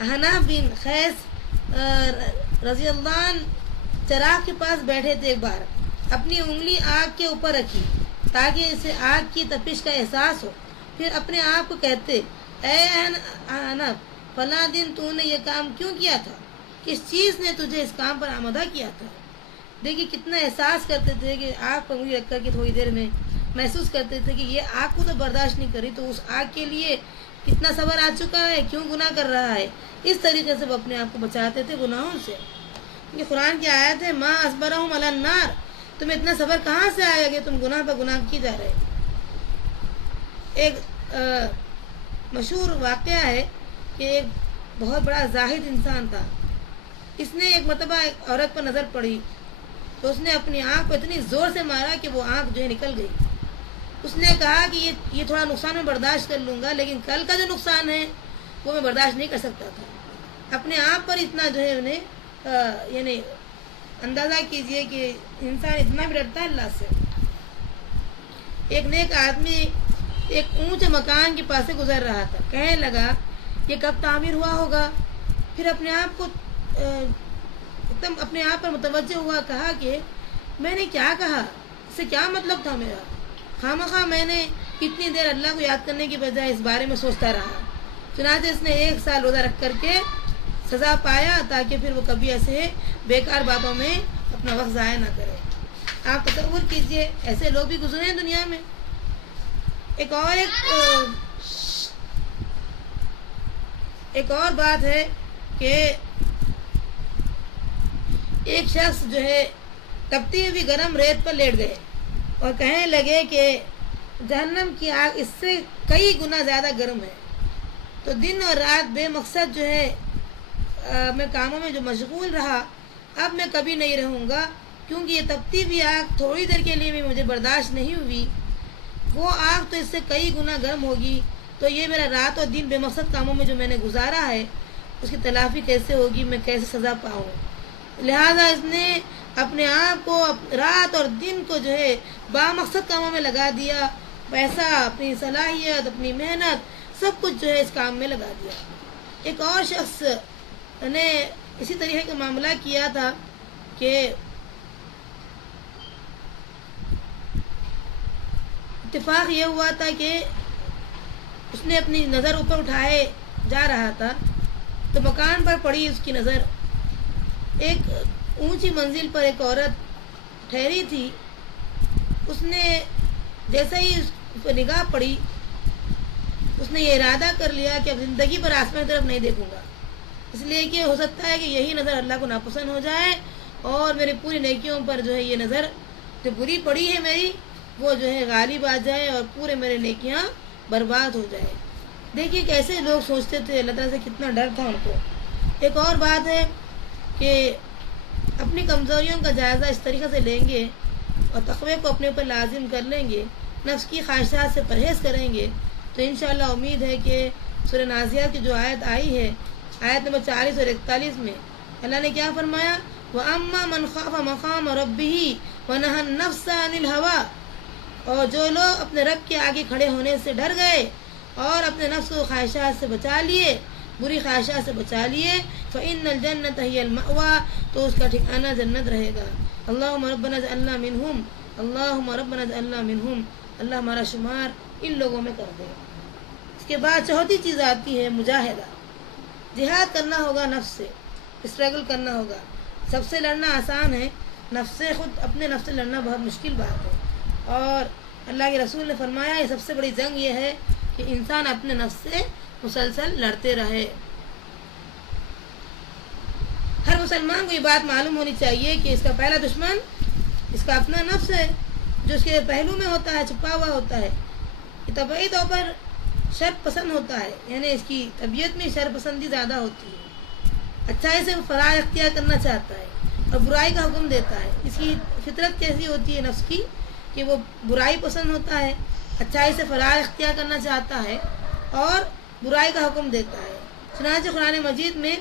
حناف بن قیس رضی اللہ عنہ چراغ کے پاس بیٹھے تھے. ایک بار اپنی انگلی آگ کے اوپر رکھی تاکہ اسے آگ کی تپش کا احساس ہو، پھر اپنے آپ کو کہتے، اے حنف فلاں دن تو نے یہ کام کیوں کیا تھا، کس چیز نے تجھے اس کام پر آمادہ کیا تھا. دیکھیے کتنا احساس کرتے تھے کہ آگ پر انگلی رکھ کر کے تھوڑی دیر میں محسوس کرتے تھے کہ یہ آگ کو تو برداشت نہیں کری تو اس آگ کے لیے کتنا صبر آ چکا ہے، کیوں گناہ کر رہا ہے. اس طریقے سے وہ اپنے آپ کو بچاتے تھے گناہوں سے. یہ قرآن کی آیت ہے، ما اصبرہم علی النار، تمہیں اتنا صبر کہاں سے آیا کہ تم گناہ پر گناہ کی جا رہے. ایک مشہور واقعہ ہے کہ ایک بہت بڑا زاہد انسان تھا. اس نے ایک مرتبہ ایک عورت پر نظر پڑی تو اس نے اپنی آنکھ کو اتنی زور سے مارا کہ وہ آنکھ جو ہے نکل گئی۔ اس نے کہا کہ یہ تھوڑا نقصان میں برداشت کر لوں گا، لیکن کل کا جو نقصان ہے وہ میں برداشت نہیں کر سکتا تھا۔ اپنے آپ پر اتنا جو ہے انہیں یعنی اندازہ کیجئے کہ انسان اتنا بھی ڈرتا ہے اللہ سے۔ ایک نیک آدمی ایک اونچے مکان کے پاس سے گزر رہا تھا، کہنے لگا یہ کب تعمیر ہوا ہوگا؟ پھر اپنے آپ کو ایک دم اپنے آپ پر متوجہ ہوا، کہا کہ میں نے کیا کہا، اس سے کیا مطلب تھا میرا، خواہ میں نے اتنی دیر اللہ کو یاد کرنے کی بجائے اس بارے میں سوچتا رہا۔ چنانچہ اس نے 1 سال روزہ رکھ کر کے سزا پایا تاکہ پھر وہ کبھی ایسے بیکار باتوں میں اپنا وقت ضائع نہ کرے۔ آپ تصور کیجئے ایسے لوگ بھی گزرے ہیں دنیا میں۔ ایک اور بات ہے کہ ایک شخص جو ہے تپتی ہوئی گرم ریت پر لیٹ گئے اور کہنے لگے کہ جہنم کی آگ اس سے کئی گنا زیادہ گرم ہے، تو دن اور رات بے مقصد جو ہے میں کاموں میں جو مشغول رہا، اب میں کبھی نہیں رہوں گا، کیونکہ یہ تپتی ہوئی آگ تھوڑی دیر کے لیے بھی مجھے برداشت نہیں ہوئی، وہ آگ تو اس سے کئی گنا گرم ہوگی، تو یہ میرا رات اور دن بے مقصد کاموں میں جو میں نے گزارا ہے اس کی تلافی کیسے ہوگی، میں کیسے سزا پاؤں۔ لہذا اس نے اپنے آپ کو رات اور دن کو جو ہے بامقصد کاموں میں لگا دیا، پیسہ، اپنی صلاحیت، اپنی محنت، سب کچھ جو ہے اس کام میں لگا دیا۔ ایک اور شخص نے اسی طریقے کا معاملہ کیا تھا کہ اتفاق یہ ہوا تھا کہ اس نے اپنی نظر اوپر اٹھائے جا رہا تھا تو مکان پر پڑی اس کی نظر، ایک اونچی منزل پر ایک عورت ٹھہری تھی۔ اس نے جیسے ہی اس پر نگاہ پڑی، اس نے یہ ارادہ کر لیا کہ اب زندگی پر آسمان کی طرف نہیں دیکھوں گا، اس لیے کہ ہو سکتا ہے کہ یہی نظر اللہ کو ناپسند ہو جائے اور میری پوری نیکیوں پر جو ہے یہ نظر جو بری پڑی ہے میری، وہ جو ہے غالب آ جائے اور پورے میرے نیکیاں برباد ہو جائے۔ دیکھیے کیسے لوگ سوچتے تھے، اللہ تعالیٰ سے کتنا ڈر تھا ان کو۔ ایک اور بات ہے کہ اپنی کمزوریوں کا جائزہ اس طریقے سے لیں گے اور تقوی کو اپنے اوپر لازم کر لیں گے، نفس کی خواہشات سے پرہیز کریں گے، تو انشاءاللہ امید ہے کہ سورہ نازعات کی جو آیت آئی ہے، آیت نمبر 40 اور 41 میں اللہ نے کیا فرمایا، وَأَمَّا مَنْ خَافَ مَقَامَ رَبِّهِ وَنَهَى النَّفْسَ عَنِ الْهَوَىٰ، اور جو لوگ اپنے رب کے آگے کھڑے ہونے سے ڈر گئے اور اپنے نفس کو خواہشات سے بچا لیے، بری خواہشات سے بچا لیے، فَإِنَّ الْجَنَّةَ هِيَ الْمَأْوَىٰ، تو اس کا ٹھکانہ جنت رہے گا۔ اللہم ربنا اجعلنا منہم، اللہم ربنا اجعلنا منہم، اللہ ہمارا شمار ان لوگوں میں کر دے۔ اس کے بعد چوتھی چیز آتی ہے مجاہدہ، جہاد کرنا ہوگا، نفس سے اسٹرگل کرنا ہوگا۔ سب سے لڑنا آسان ہے، نفس سے خود اپنے نفس سے لڑنا بہت مشکل بات ہے، اور اللہ کے رسول نے فرمایا یہ سب سے بڑی جنگ یہ ہے کہ انسان اپنے نفس سے مسلسل لڑتے رہے۔ ہر مسلمان کو یہ بات معلوم ہونی چاہیے کہ اس کا پہلا دشمن اس کا اپنا نفس ہے، جو اس کے پہلو میں ہوتا ہے، چھپا ہوا ہوتا ہے، یہ طبعی طور پر شر پسند ہوتا ہے، یعنی اس کی طبیعت میں شر پسندی زیادہ ہوتی ہے، اچھائی سے فرار اختیار کرنا چاہتا ہے اور برائی کا حکم دیتا ہے۔ اس کی فطرت کیسی ہوتی ہے نفس کی کہ وہ برائی پسند ہوتا ہے، اچھائی سے فرار اختیار کرنا چاہتا ہے اور برائی کا حکم دیتا ہے۔ چنانچہ قرآن مجید میں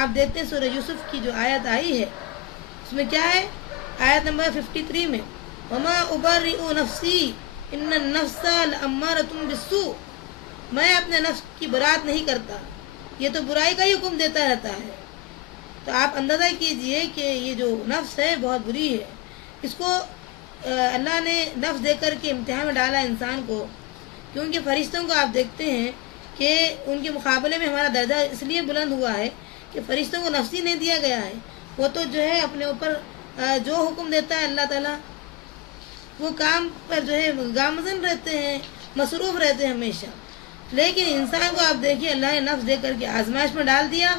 آپ دیکھتے ہیں سورہ یوسف کی جو آیت آئی ہے، اس میں کیا ہے، آیت نمبر 53 میں وَمَا أُبَرِّئُ نَفْسِي إِنَّ النَّفْسَ لَأَمَّارَةٌ بِالسُّوءِ، میں اپنے نفس کی برات نہیں کرتا، یہ تو برائی کا ہی حکم دیتا رہتا ہے۔ تو آپ اندازہ کیجئے کہ یہ جو نفس ہے بہت بری ہے، اس کو اللہ نے نفس دے کر کے امتحان میں ڈالا انسان کو، کیونکہ فرشتوں کو آپ دیکھتے ہیں کہ ان کے مقابلے میں ہمارا درجہ اس لیے بلند ہوا ہے کہ فرشتوں کو نفس ہی نہیں دیا گیا ہے، وہ تو جو ہے اپنے اوپر جو حکم دیتا ہے اللہ تعالیٰ وہ کام پر جو ہے گامزن رہتے ہیں، مصروف رہتے ہیں ہمیشہ۔ لیکن انسان کو آپ دیکھیے اللہ نے نفس دے کر کے آزمائش میں ڈال دیا،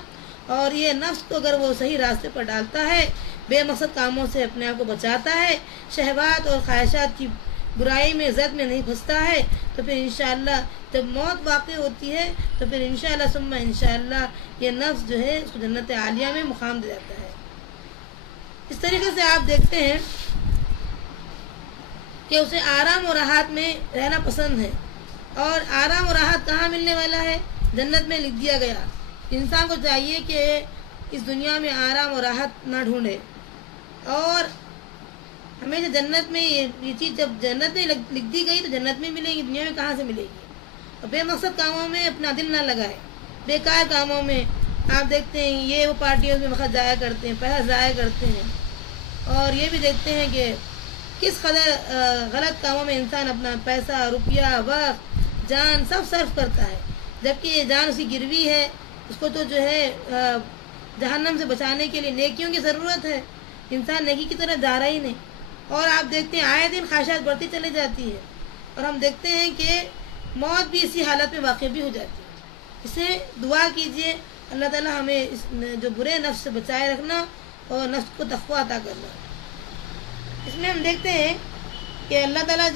اور یہ نفس کو اگر وہ صحیح راستے پر ڈالتا ہے، بے مقصد کاموں سے اپنے آپ کو بچاتا ہے، شہوات اور خواہشات کی برائی میں زد میں نہیں پھنستا ہے، تو پھر انشاءاللہ جب موت واقع ہوتی ہے تو پھر انشاءاللہ ثم انشاءاللہ یہ نفس جو ہے اس کو جنت عالیہ میں مقام دے جاتا ہے۔ اس طریقے سے آپ دیکھتے ہیں کہ اسے آرام و راحت میں رہنا پسند ہے، اور آرام و راحت کہاں ملنے والا ہے؟ جنت میں لکھ دیا گیا۔ انسان کو چاہیے کہ اس دنیا میں آرام و راحت نہ ڈھونڈے، اور ہمیشہ جنت میں یہ چیز جب جنت میں لکھ دی گئی تو جنت میں ملے گی، دنیا میں کہاں سے ملے گی؟ اور بے مقصد کاموں میں اپنا دل نہ لگائے، بیکار کاموں میں آپ دیکھتے ہیں یہ وہ پارٹیوں میں وقت ضائع کرتے ہیں، پیسہ ضائع کرتے ہیں، اور یہ بھی دیکھتے ہیں کہ کس قدر غلط کاموں میں انسان اپنا پیسہ، روپیہ، وقت، جان سب صرف کرتا ہے، جبکہ یہ جان اسی گروی ہے۔ اس کو تو جو ہے جہنم سے بچانے کے لیے نیکیوں کی ضرورت ہے، انسان نیکی کی طرف جا رہا ہی نہیں۔ اور آپ دیکھتے ہیں آئے دن خواہشات بڑھتی چلی جاتی ہے، اور ہم دیکھتے ہیں کہ موت بھی اسی حالت میں واقع بھی ہو جاتی ہے۔ اسے دعا کیجیے اللہ تعالیٰ ہمیں اس جو برے نفس سے بچائے رکھنا اور نفس کو تقویٰ عطا کرنا۔ اس میں ہم دیکھتے ہیں کہ اللہ تعالیٰ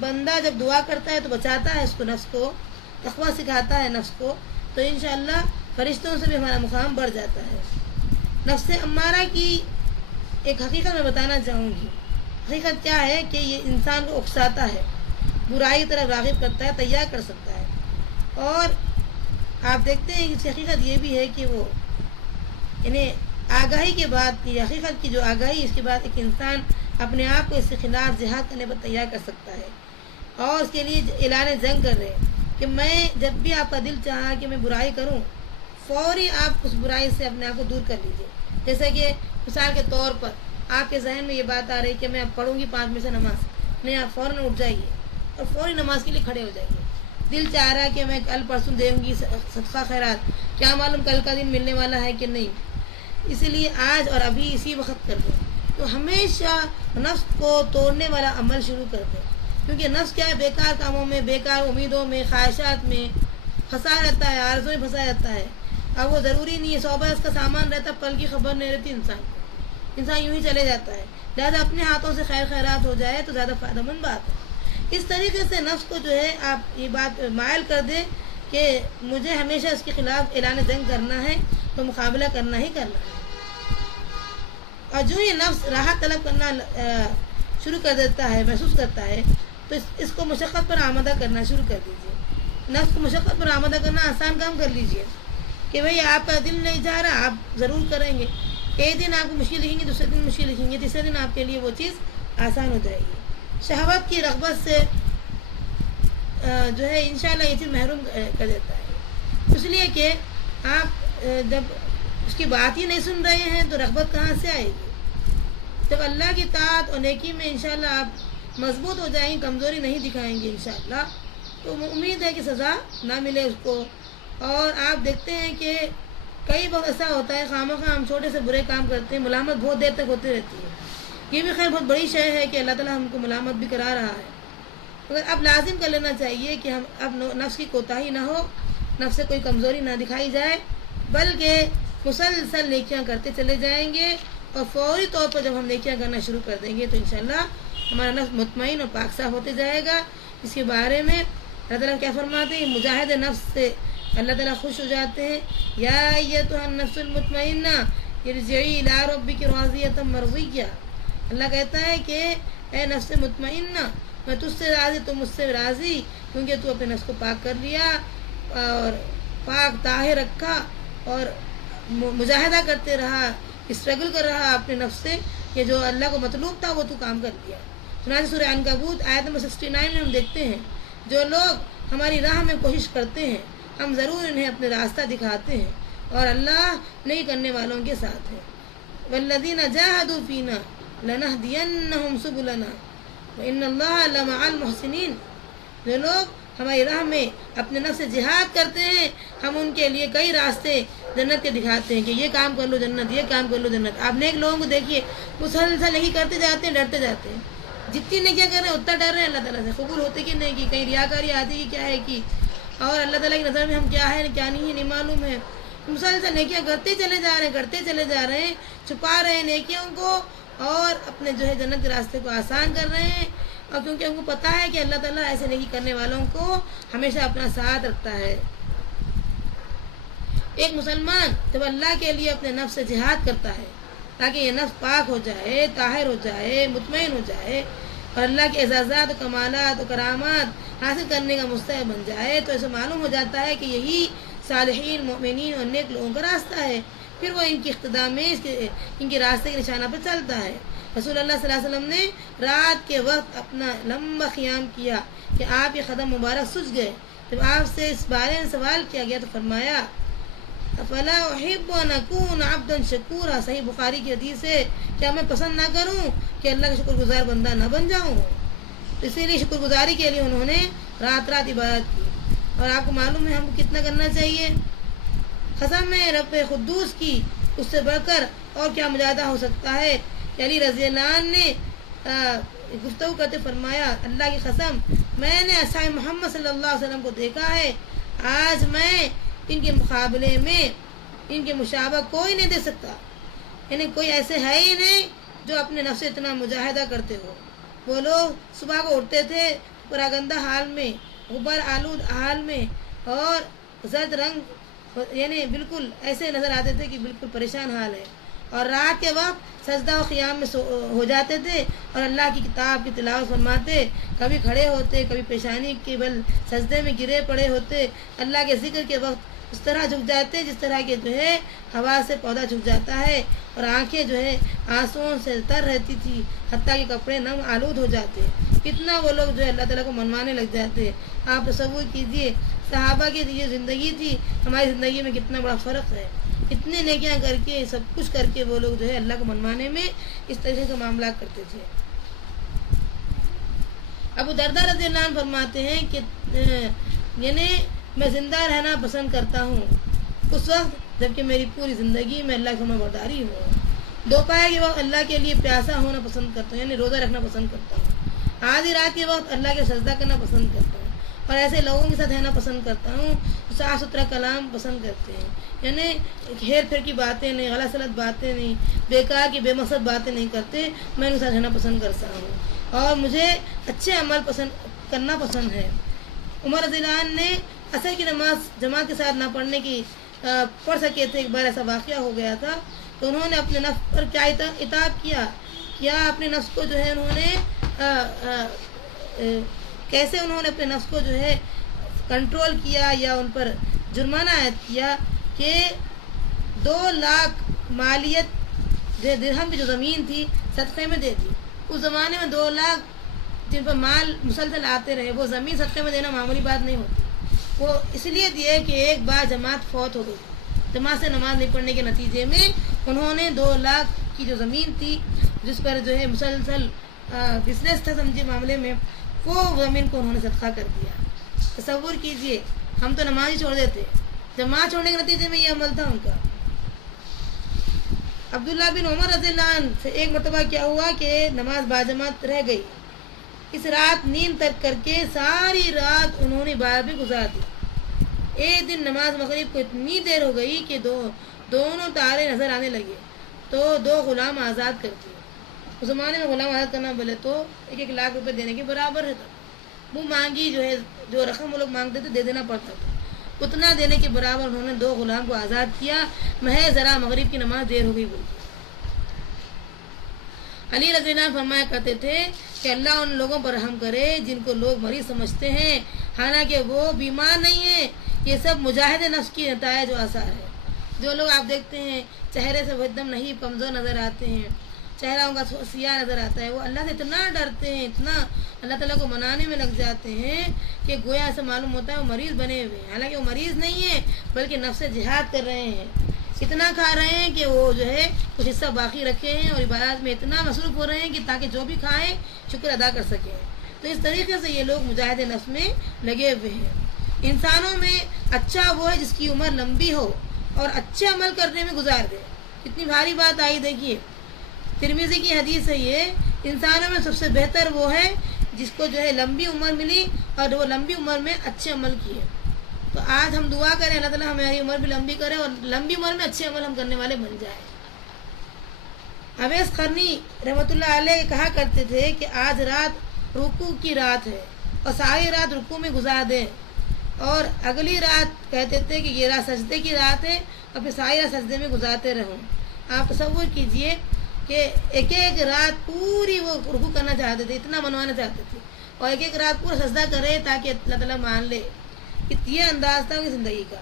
بندہ جب دعا کرتا ہے تو بچاتا ہے اس کو، نفس کو تقویٰ سکھاتا ہے نفس کو، تو انشاءاللہ فرشتوں سے بھی ہمارا مقام بڑھ جاتا ہے۔ نفس امارہ کی ایک حقیقت میں بتانا چاہوں گی۔ حقیقت کیا ہے کہ یہ انسان کو اکساتا ہے، برائی کی طرف راغب کرتا ہے، تیار کر سکتا ہے، اور آپ دیکھتے ہیں اس کی حقیقت یہ بھی ہے کہ وہ آگاہی کے بعد کی حقیقت کی جو آگاہی، اس کے بعد ایک انسان اپنے آپ کو اس کے خلاف جہاد کرنے پر تیار کر سکتا ہے، اور اس کے لیے اعلان جنگ کر رہے ہیں کہ میں جب بھی آپ کا دل چاہا کہ میں برائی کروں، فوری آپ اس برائی سے اپنے آپ کو دور کر لیجیے۔ جیسے کہ مثال کے طور پر آپ کے ذہن میں یہ بات آ رہی کہ میں اب پڑھوں گی 5 میں سے نماز، نہیں، آپ فوراً اٹھ جائیے اور فوری نماز کے لیے کھڑے ہو جائیے۔ دل چاہ رہا ہے کہ میں کل پرسوں دوں گی صدقہ خیرات، کیا معلوم کل کا دن ملنے والا ہے کہ نہیں، اسی لیے آج اور ابھی اسی وقت کر دیں۔ تو ہمیشہ نفس کو توڑنے والا عمل شروع کر دیں، کیونکہ نفس کیا ہے، بیکار کاموں میں، بیکار امیدوں میں، خواہشات میں پھنسا رہتا ہے، آرزوں میں پھنسا رہتا ہے۔ اب وہ ضروری نہیں ہے 100 برس کا سامان رہتا، پل کی خبر نہیں رہتی انسان یوں ہی چلے جاتا ہے۔ لہٰذا اپنے ہاتھوں سے خیر خیرات ہو جائے تو زیادہ فائدہ مند بات ہے۔ اس طریقے سے نفس کو جو ہے آپ یہ بات مائل کر دیں کہ مجھے ہمیشہ اس کے خلاف اعلان جنگ کرنا ہے، تو مقابلہ کرنا ہی کرنا ہے۔ اور جو یہ نفس راحت طلب کرنا شروع کر دیتا ہے، محسوس کرتا ہے، تو اس کو مشقت پر آمادہ کرنا شروع کر دیجیے۔ نفس کو مشقت پر آمادہ کرنا آسان کام کر لیجیے کہ بھئی آپ کا دل نہیں جا رہا، آپ ضرور کریں گے۔ ایک دن آپ کو مشکل لکھیں گے، دوسرے دن مشکل لکھیں گے، تیسرے دن آپ کے لیے وہ چیز آسان ہو جائے گی۔ شہوت کی رغبت سے جو ہے انشاءاللہ یہ چیز محروم کر دیتا ہے، اس لیے کہ آپ جب اس کی بات ہی نہیں سن رہے ہیں تو رغبت کہاں سے آئے گی؟ جب اللہ کی طاعت اور نیکی میں انشاءاللہ آپ مضبوط ہو جائیں گے، کمزوری نہیں دکھائیں گے انشاءاللہ، تو امید ہے کہ سزا نہ ملے اس کو۔ اور آپ دیکھتے ہیں کہ کئی بار ایسا ہوتا ہے خواہ ہم چھوٹے سے برے کام کرتے ہیں، ملامت بہت دیر تک ہوتی رہتی ہے۔ یہ بھی خیر بہت بڑی شے ہے کہ اللہ تعالیٰ ہم کو ملامت بھی کرا رہا ہے، مگر اب لازم کر لینا چاہیے کہ ہم اب نفس کی کوتاہی نہ ہو، نفس سے کوئی کمزوری نہ دکھائی جائے، بلکہ مسلسل نیکیاں کرتے چلے جائیں گے، اور فوری طور پر جب ہم نیکیاں کرنا شروع کر دیں گے تو انشاءاللہ ہمارا نفس مطمئن اور پاک صاف ہوتے جائے گا۔ اس کے بارے میں اللہ تعالیٰ کیا فرماتے ہیں؟ مجاہد نفس سے اللہ تعالیٰ خوش ہو جاتے ہیں، یا ایتھا النفس المطمئنہ ارجعی الی ربک راضیۃ مرضیہ۔ اللہ کہتا ہے کہ اے نفس مطمئنہ، میں تجھ سے راضی، تم مجھ سے راضی، کیونکہ تو اپنے نفس کو پاک کر لیا اور پاک طاہر رکھا، اور مجاہدہ کرتے رہا، اسٹرگل کر رہا اپنے نفس سے کہ جو اللہ کو مطلوب تھا وہ تو کام کر دیا۔ چنانچہ سورہ عنکبوت آیت نمبر 69 میں ہم دیکھتے ہیں جو لوگ ہماری راہ میں کوشش کرتے ہیں ہم ضرور انہیں اپنے راستہ دکھاتے ہیں، اور اللہ نہیں کرنے والوں کے ساتھ ہے۔ والذین جاہدوا فینا لنہدینہم سبلنا وان اللہ لمع المحسنین۔ جو لوگ ہماری راہ میں اپنے نفس سے جہاد کرتے ہیں ہم ان کے لیے کئی راستے جنت کے دکھاتے ہیں کہ یہ کام کر لو جنت، یہ کام کر لو جنت۔ آپ نیک لوگوں کو دیکھیے مسلسل نیکی کرتے جاتے ہیں، ڈرتے جاتے ہیں، جتنی نیکیاں کر رہے ہیں اتنا ڈر رہے ہیں اللہ تعالیٰ سے، قبول ہوتے کہ نہیں کی، کہیں ریاکاری آتی کہ کیا ہے کی، اور اللہ تعالیٰ کی نظر میں ہم کیا ہے کیا نہیں ہے نہیں معلوم ہے۔ مسلسل نیکیاں کرتے چلے جا رہے ہیں، چھپا رہے ہیں نیکیوں کو، اور اپنے جو ہے جنت کے راستے کو آسان کر رہے ہیں، اور کیونکہ ہم کو پتہ ہے کہ اللہ تعالیٰ ایسے نیکی کرنے والوں کو ہمیشہ اپنا ساتھ رکھتا ہے۔ ایک مسلمان جب اللہ کے لیے اپنے نفس سے جہاد کرتا ہے تاکہ یہ نفس پاک ہو جائے، طاہر ہو جائے، مطمئن ہو جائے اور اللہ کے اعزازات و کمالات و کرامات حاصل کرنے کا مستحق بن جائے، تو اسے معلوم ہو جاتا ہے کہ یہی صالحین، مومنین اور نیک لوگوں کا راستہ ہے۔ پھر وہ ان کی اقتداء میں ان کے راستے کے نشانہ پر چلتا ہے۔ رسول اللہ صلی اللہ علیہ وسلم نے رات کے وقت اپنا لمبا قیام کیا کہ آپ کے قدم مبارک سج گئے۔ جب آپ سے اس بارے میں سوال کیا گیا تو فرمایا فلا احب ان اكون عبدا شکورا، صحیح بخاری کی حدیث ہے، کیا میں پسند نہ کروں کہ اللہ کا شکر گزار بندہ نہ بن جاؤں؟ اسی لیے شکر گزاری کے لیے انہوں نے رات رات عبادت کی۔ اور آپ کو معلوم ہے ہم کو کتنا کرنا چاہیے؟ قسم ہے رب قدوس کی، اس سے بڑھ کر اور کیا مجاہدہ ہو سکتا ہے کہ علی رضی اللہ عنہ نے گفتگو کرتے فرمایا اللہ کی قسم میں نے اصحاب محمد صلی اللہ علیہ وسلم کو دیکھا ہے، آج میں ان کے مقابلے میں ان کے مشابہ کوئی نہیں دے سکتا، یعنی کوئی ایسے ہے ہی نہیں جو اپنے نفس سے اتنا مجاہدہ کرتے ہو۔ وہ لوگ صبح کو اٹھتے تھے پراگندہ حال میں، غبار آلود حال میں اور زرد رنگ، یعنی بالکل ایسے نظر آتے تھے کہ بالکل پریشان حال ہے، اور رات کے وقت سجدہ و قیام میں ہو جاتے تھے اور اللہ کی کتاب کی تلاوت فرماتے، کبھی کھڑے ہوتے، کبھی پیشانی کے بل سجدے میں گرے پڑے ہوتے، اللہ کے ذکر کے وقت اس طرح جھک جاتے جس طرح کے جو ہے ہوا سے پودا جھک جاتا ہے، اور آنکھیں جو ہے آنسوؤں سے تر رہتی تھی، حتیٰ کہ کپڑے نم آلود ہو جاتے، اتنا وہ لوگ جو ہے اللہ تعالیٰ کو منوانے لگ جاتے۔ آپ تصور کیجئے صحابہ کی یہ زندگی تھی، ہماری زندگی میں کتنا بڑا فرق ہے، اتنے نیکیاں کر کے سب کچھ کر کے وہ لوگ جو ہے اللہ کو منوانے میں اس طریقے سے معاملات کرتے تھے۔ ابو درداء رضی اللہ عنہ فرماتے ہیں کہ یعنی میں زندہ رہنا پسند کرتا ہوں اس وقت جبکہ میری پوری زندگی میں اللہ کی فرمانبرداری ہو۔ دوپہر کے وقت اللہ کے لیے پیاسا ہونا پسند کرتا ہوں، یعنی روزہ رکھنا پسند کرتا ہوں۔ آدھی رات کے وقت اللہ کے سجدہ کرنا پسند کرتا ہوں، اور ایسے لوگوں کے ساتھ رہنا پسند کرتا ہوں صاف ستھرا کلام پسند کرتے ہیں، یعنی ہیر پھیر کی باتیں نہیں، غلط سلط باتیں نہیں، بیکار کی بے مقصد باتیں نہیں کرتے، میں ان کے ساتھ رہنا پسند کرتا ہوں، اور مجھے اچھے عمل کرنا پسند ہے۔ عمر رضی اللہ عنہ نے عصر کی نماز جماعت کے ساتھ نہ پڑھ سکے تھے، ایک بار ایسا واقعہ ہو گیا تھا تو انہوں نے اپنے نفس پر کیا عتاب کیا اپنے نفس کو جو ہے انہوں نے کیسے انہوں نے اپنے نفس کو جو ہے کنٹرول کیا یا ان پر جرمانہ عائد کیا کہ 2 لاکھ مالیت جو درہم کی جو زمین تھی صدقے میں دے دی۔ اس زمانے میں 2 لاکھ جن پر مال مسلسل آتے رہے، وہ زمین صدقے میں دینا معمولی بات نہیں ہوتی۔ وہ اس لیے دیے کہ ایک بار جماعت فوت ہو گئی، جماعت سے نماز نہیں پڑھنے کے نتیجے میں انہوں نے 2 لاکھ کی جو زمین تھی جس پر جو ہے مسلسل بزنس تھا سمجھے معاملے میں، وہ زمین کو انہوں نے صدقہ کر دیا۔ تصور کیجئے ہم تو نماز ہی چھوڑ دیتے، جماعت چھوڑنے کے نتیجے میں یہ عمل تھا ان کا۔ عبداللہ بن عمر رضی اللہ عنہ سے ایک مرتبہ کیا ہوا کہ نماز باجماعت رہ گئی، اس رات نیند ترک کر کے ساری رات انہوں نے عبادت میں گزار دی۔ ایک دن نماز مغرب کو اتنی دیر ہو گئی کہ دونوں تارے نظر آنے لگے تو 2 غلام آزاد کر دیے۔ اس زمانے میں غلام آزاد کرنا بولے تو 1 لاکھ روپے دینے کے برابر ہے، منہ مانگی جو ہے جو رقم وہ لوگ مانگتے تھے دے دینا پڑتا تھا، اتنا دینے کے برابر انہوں نے 2 غلام کو آزاد کیا، محض ذرا مغرب کی نماز دیر ہو گئی بول۔ علی رضی اللہ عنہ فرمایا کرتے تھے کہ اللہ ان لوگوں پر رحم کرے جن کو لوگ مریض سمجھتے ہیں، حالانکہ وہ بیمار نہیں ہیں، یہ سب مجاہد نفس کی نتائج و آثار ہے۔ جو لوگ آپ دیکھتے ہیں چہرے سے وہ ایک دم نہیں کمزور نظر آتے ہیں، چہرہ ان کا سیاہ نظر آتا ہے، وہ اللہ سے اتنا ڈرتے ہیں، اتنا اللہ تعالیٰ کو منانے میں لگ جاتے ہیں کہ گویا ایسا معلوم ہوتا ہے وہ مریض بنے ہوئے ہیں، حالانکہ وہ مریض نہیں ہے بلکہ نفس سے جہاد کر رہے ہیں، اتنا کھا رہے ہیں کہ وہ جو ہے کچھ حصہ باقی رکھے ہیں، اور عبادات میں اتنا مصروف ہو رہے ہیں کہ تاکہ جو بھی کھائیں شکر ادا کر سکیں۔ تو اس طریقے سے یہ لوگ مجاہد نفس میں لگے ہوئے ہیں۔ انسانوں میں اچھا وہ ہے جس کی عمر لمبی ہو اور اچھے عمل کرنے میں گزار دے، کتنی بھاری بات آئی۔ دیکھیے ترمذی کی حدیث ہے، یہ انسانوں میں سب سے بہتر وہ ہے جس کو جو ہے لمبی عمر ملی اور وہ لمبی عمر میں اچھے عمل کیے۔ تو آج ہم دعا کریں اللہ تعالیٰ ہماری عمر بھی لمبی کرے اور لمبی عمر میں اچھے عمل ہم کرنے والے بن جائیں۔ اویس قرنی رحمۃ اللہ علیہ کہا کرتے تھے کہ آج رات رکوع کی رات ہے اور ساری رات رکوع میں گزار دیں، اور اگلی رات کہتے تھے کہ یہ رات سجدے کی رات ہے اور پھر ساری رات سجدے میں گزارتے رہوں۔ آپ تصور کیجئے کہ ایک ایک رات پوری وہ رکوع کرنا چاہتے تھے، اتنا منوانا چاہتے تھے، اور ایک ایک رات پورا سجدہ کرے تاکہ اللہ تعالیٰ مان لے. یہ انداز تھا ان کی زندگی کا.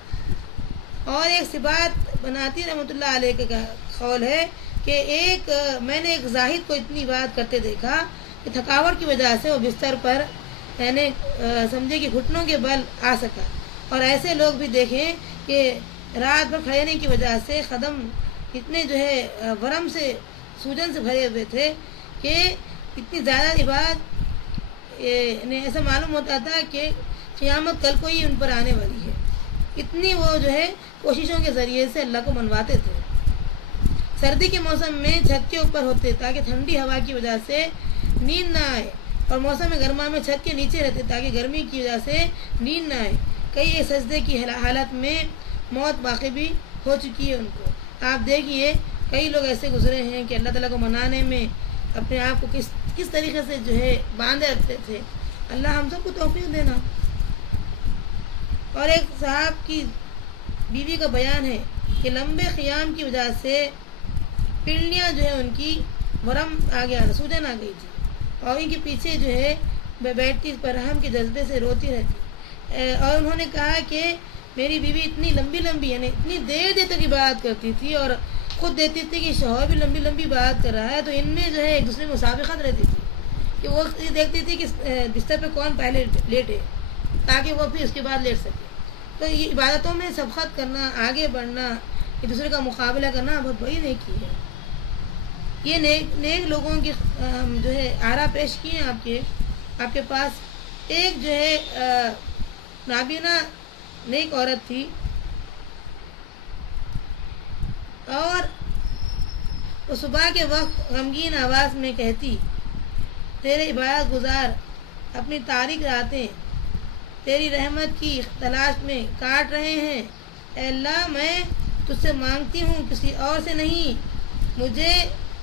اور ایک صفات بناتی رحمۃ اللہ علیہ کا قول ہے کہ میں نے ایک زاہد کو اتنی بات کرتے دیکھا کہ تھکاوٹ کی وجہ سے وہ بستر پر یعنی سمجھے کہ گھٹنوں کے بل آ سکا. اور ایسے لوگ بھی دیکھیں کہ رات بھر کھڑے رہنے کی وجہ سے قدم اتنے جو ہے ورم سے سوجن سے بھرے ہوئے تھے کہ اتنی زیادہ عبادت ایسا معلوم ہوتا تھا کہ قیامت کل کو ہی ان پر آنے والی ہے. اتنی وہ جو ہے کوششوں کے ذریعے سے اللہ کو منواتے تھے. سردی کے موسم میں چھت کے اوپر ہوتے تاکہ ٹھنڈی ہوا کی وجہ سے نیند نہ آئے، اور موسم گرما میں چھت کے نیچے رہتے تاکہ گرمی کی وجہ سے نیند نہ آئے. کئی سجدے کی حالت میں موت واقع بھی ہو چکی ہے ان کو. آپ دیکھیے کئی لوگ ایسے گزرے ہیں کہ اللہ تعالیٰ کو منانے میں اپنے آپ کو کس طریقے سے جو ہے باندھے رکھتے تھے. اللہ ہم سب کو توفیق دینا. اور ایک صاحب کی بیوی کا بیان ہے کہ لمبے قیام کی وجہ سے پنڈلیاں جو ہے ان کی ورم آ گیا، سوجن آ گئی تھی، اور ان کے پیچھے جو ہے بیٹھتی پر رحم کے جذبے سے روتی رہتی. اور انہوں نے کہا کہ میری بیوی اتنی لمبی یعنی اتنی دیر تک عبادت کرتی تھی، اور خود دیکھتی تھی کہ شوہر بھی لمبی بات کر رہا ہے، تو ان میں جو ہے ایک دوسرے میں مسابقت رہتی تھی کہ وہ دیکھتی تھی کہ بستر پہ کون پہلے لیٹے تاکہ وہ پھر اس کے بعد لیٹ سکے. تو یہ عبادتوں میں سبقت کرنا، آگے بڑھنا، ایک دوسرے کا مقابلہ کرنا بہت بڑی نیکی ہے. یہ نیک لوگوں کی جو ہے آرا پیش کیے ہیں آپ کے پاس. ایک جو ہے نابینا نیک عورت تھی، اور وہ صبح کے وقت غمگین آواز میں کہتی، تیرے عبادت گزار اپنی تاریک راتیں تیری رحمت کی تلاش میں کاٹ رہے ہیں. اے اللہ میں تجھ سے مانگتی ہوں، کسی اور سے نہیں، مجھے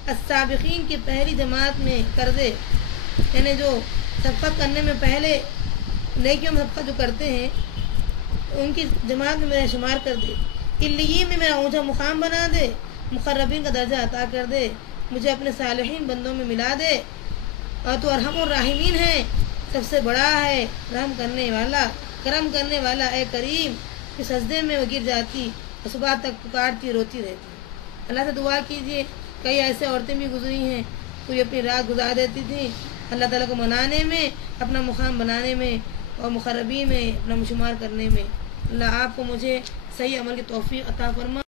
السابقین کی پہلی جماعت میں کر دے. یعنی جو سبقت کرنے میں پہلے نیکیوں میں سبقت جو کرتے ہیں ان کی جماعت میں میرا شمار کر دے. علیین میں میرا اونچا مقام بنا دے، مقربین کا درجہ عطا کر دے، مجھے اپنے صالحین بندوں میں ملا دے. اور تو ارحم الراحمین ہے، سب سے بڑا ہے رحم کرنے والا، کرم کرنے والا. اے کریم، کہ سجدے میں وہ گر جاتی اور صبح تک پکارتی روتی رہتی. اللہ سے دعا کیجیے. کئی ایسے عورتیں بھی گزری ہیں، کوئی اپنی رات گزار دیتی تھی اللہ تعالیٰ کو منانے میں، اپنا مقام بنانے میں، اور مقربین میں اپنا شمار کرنے میں. اللہ آپ کو مجھے صحیح عمل کی توفیق عطا فرما.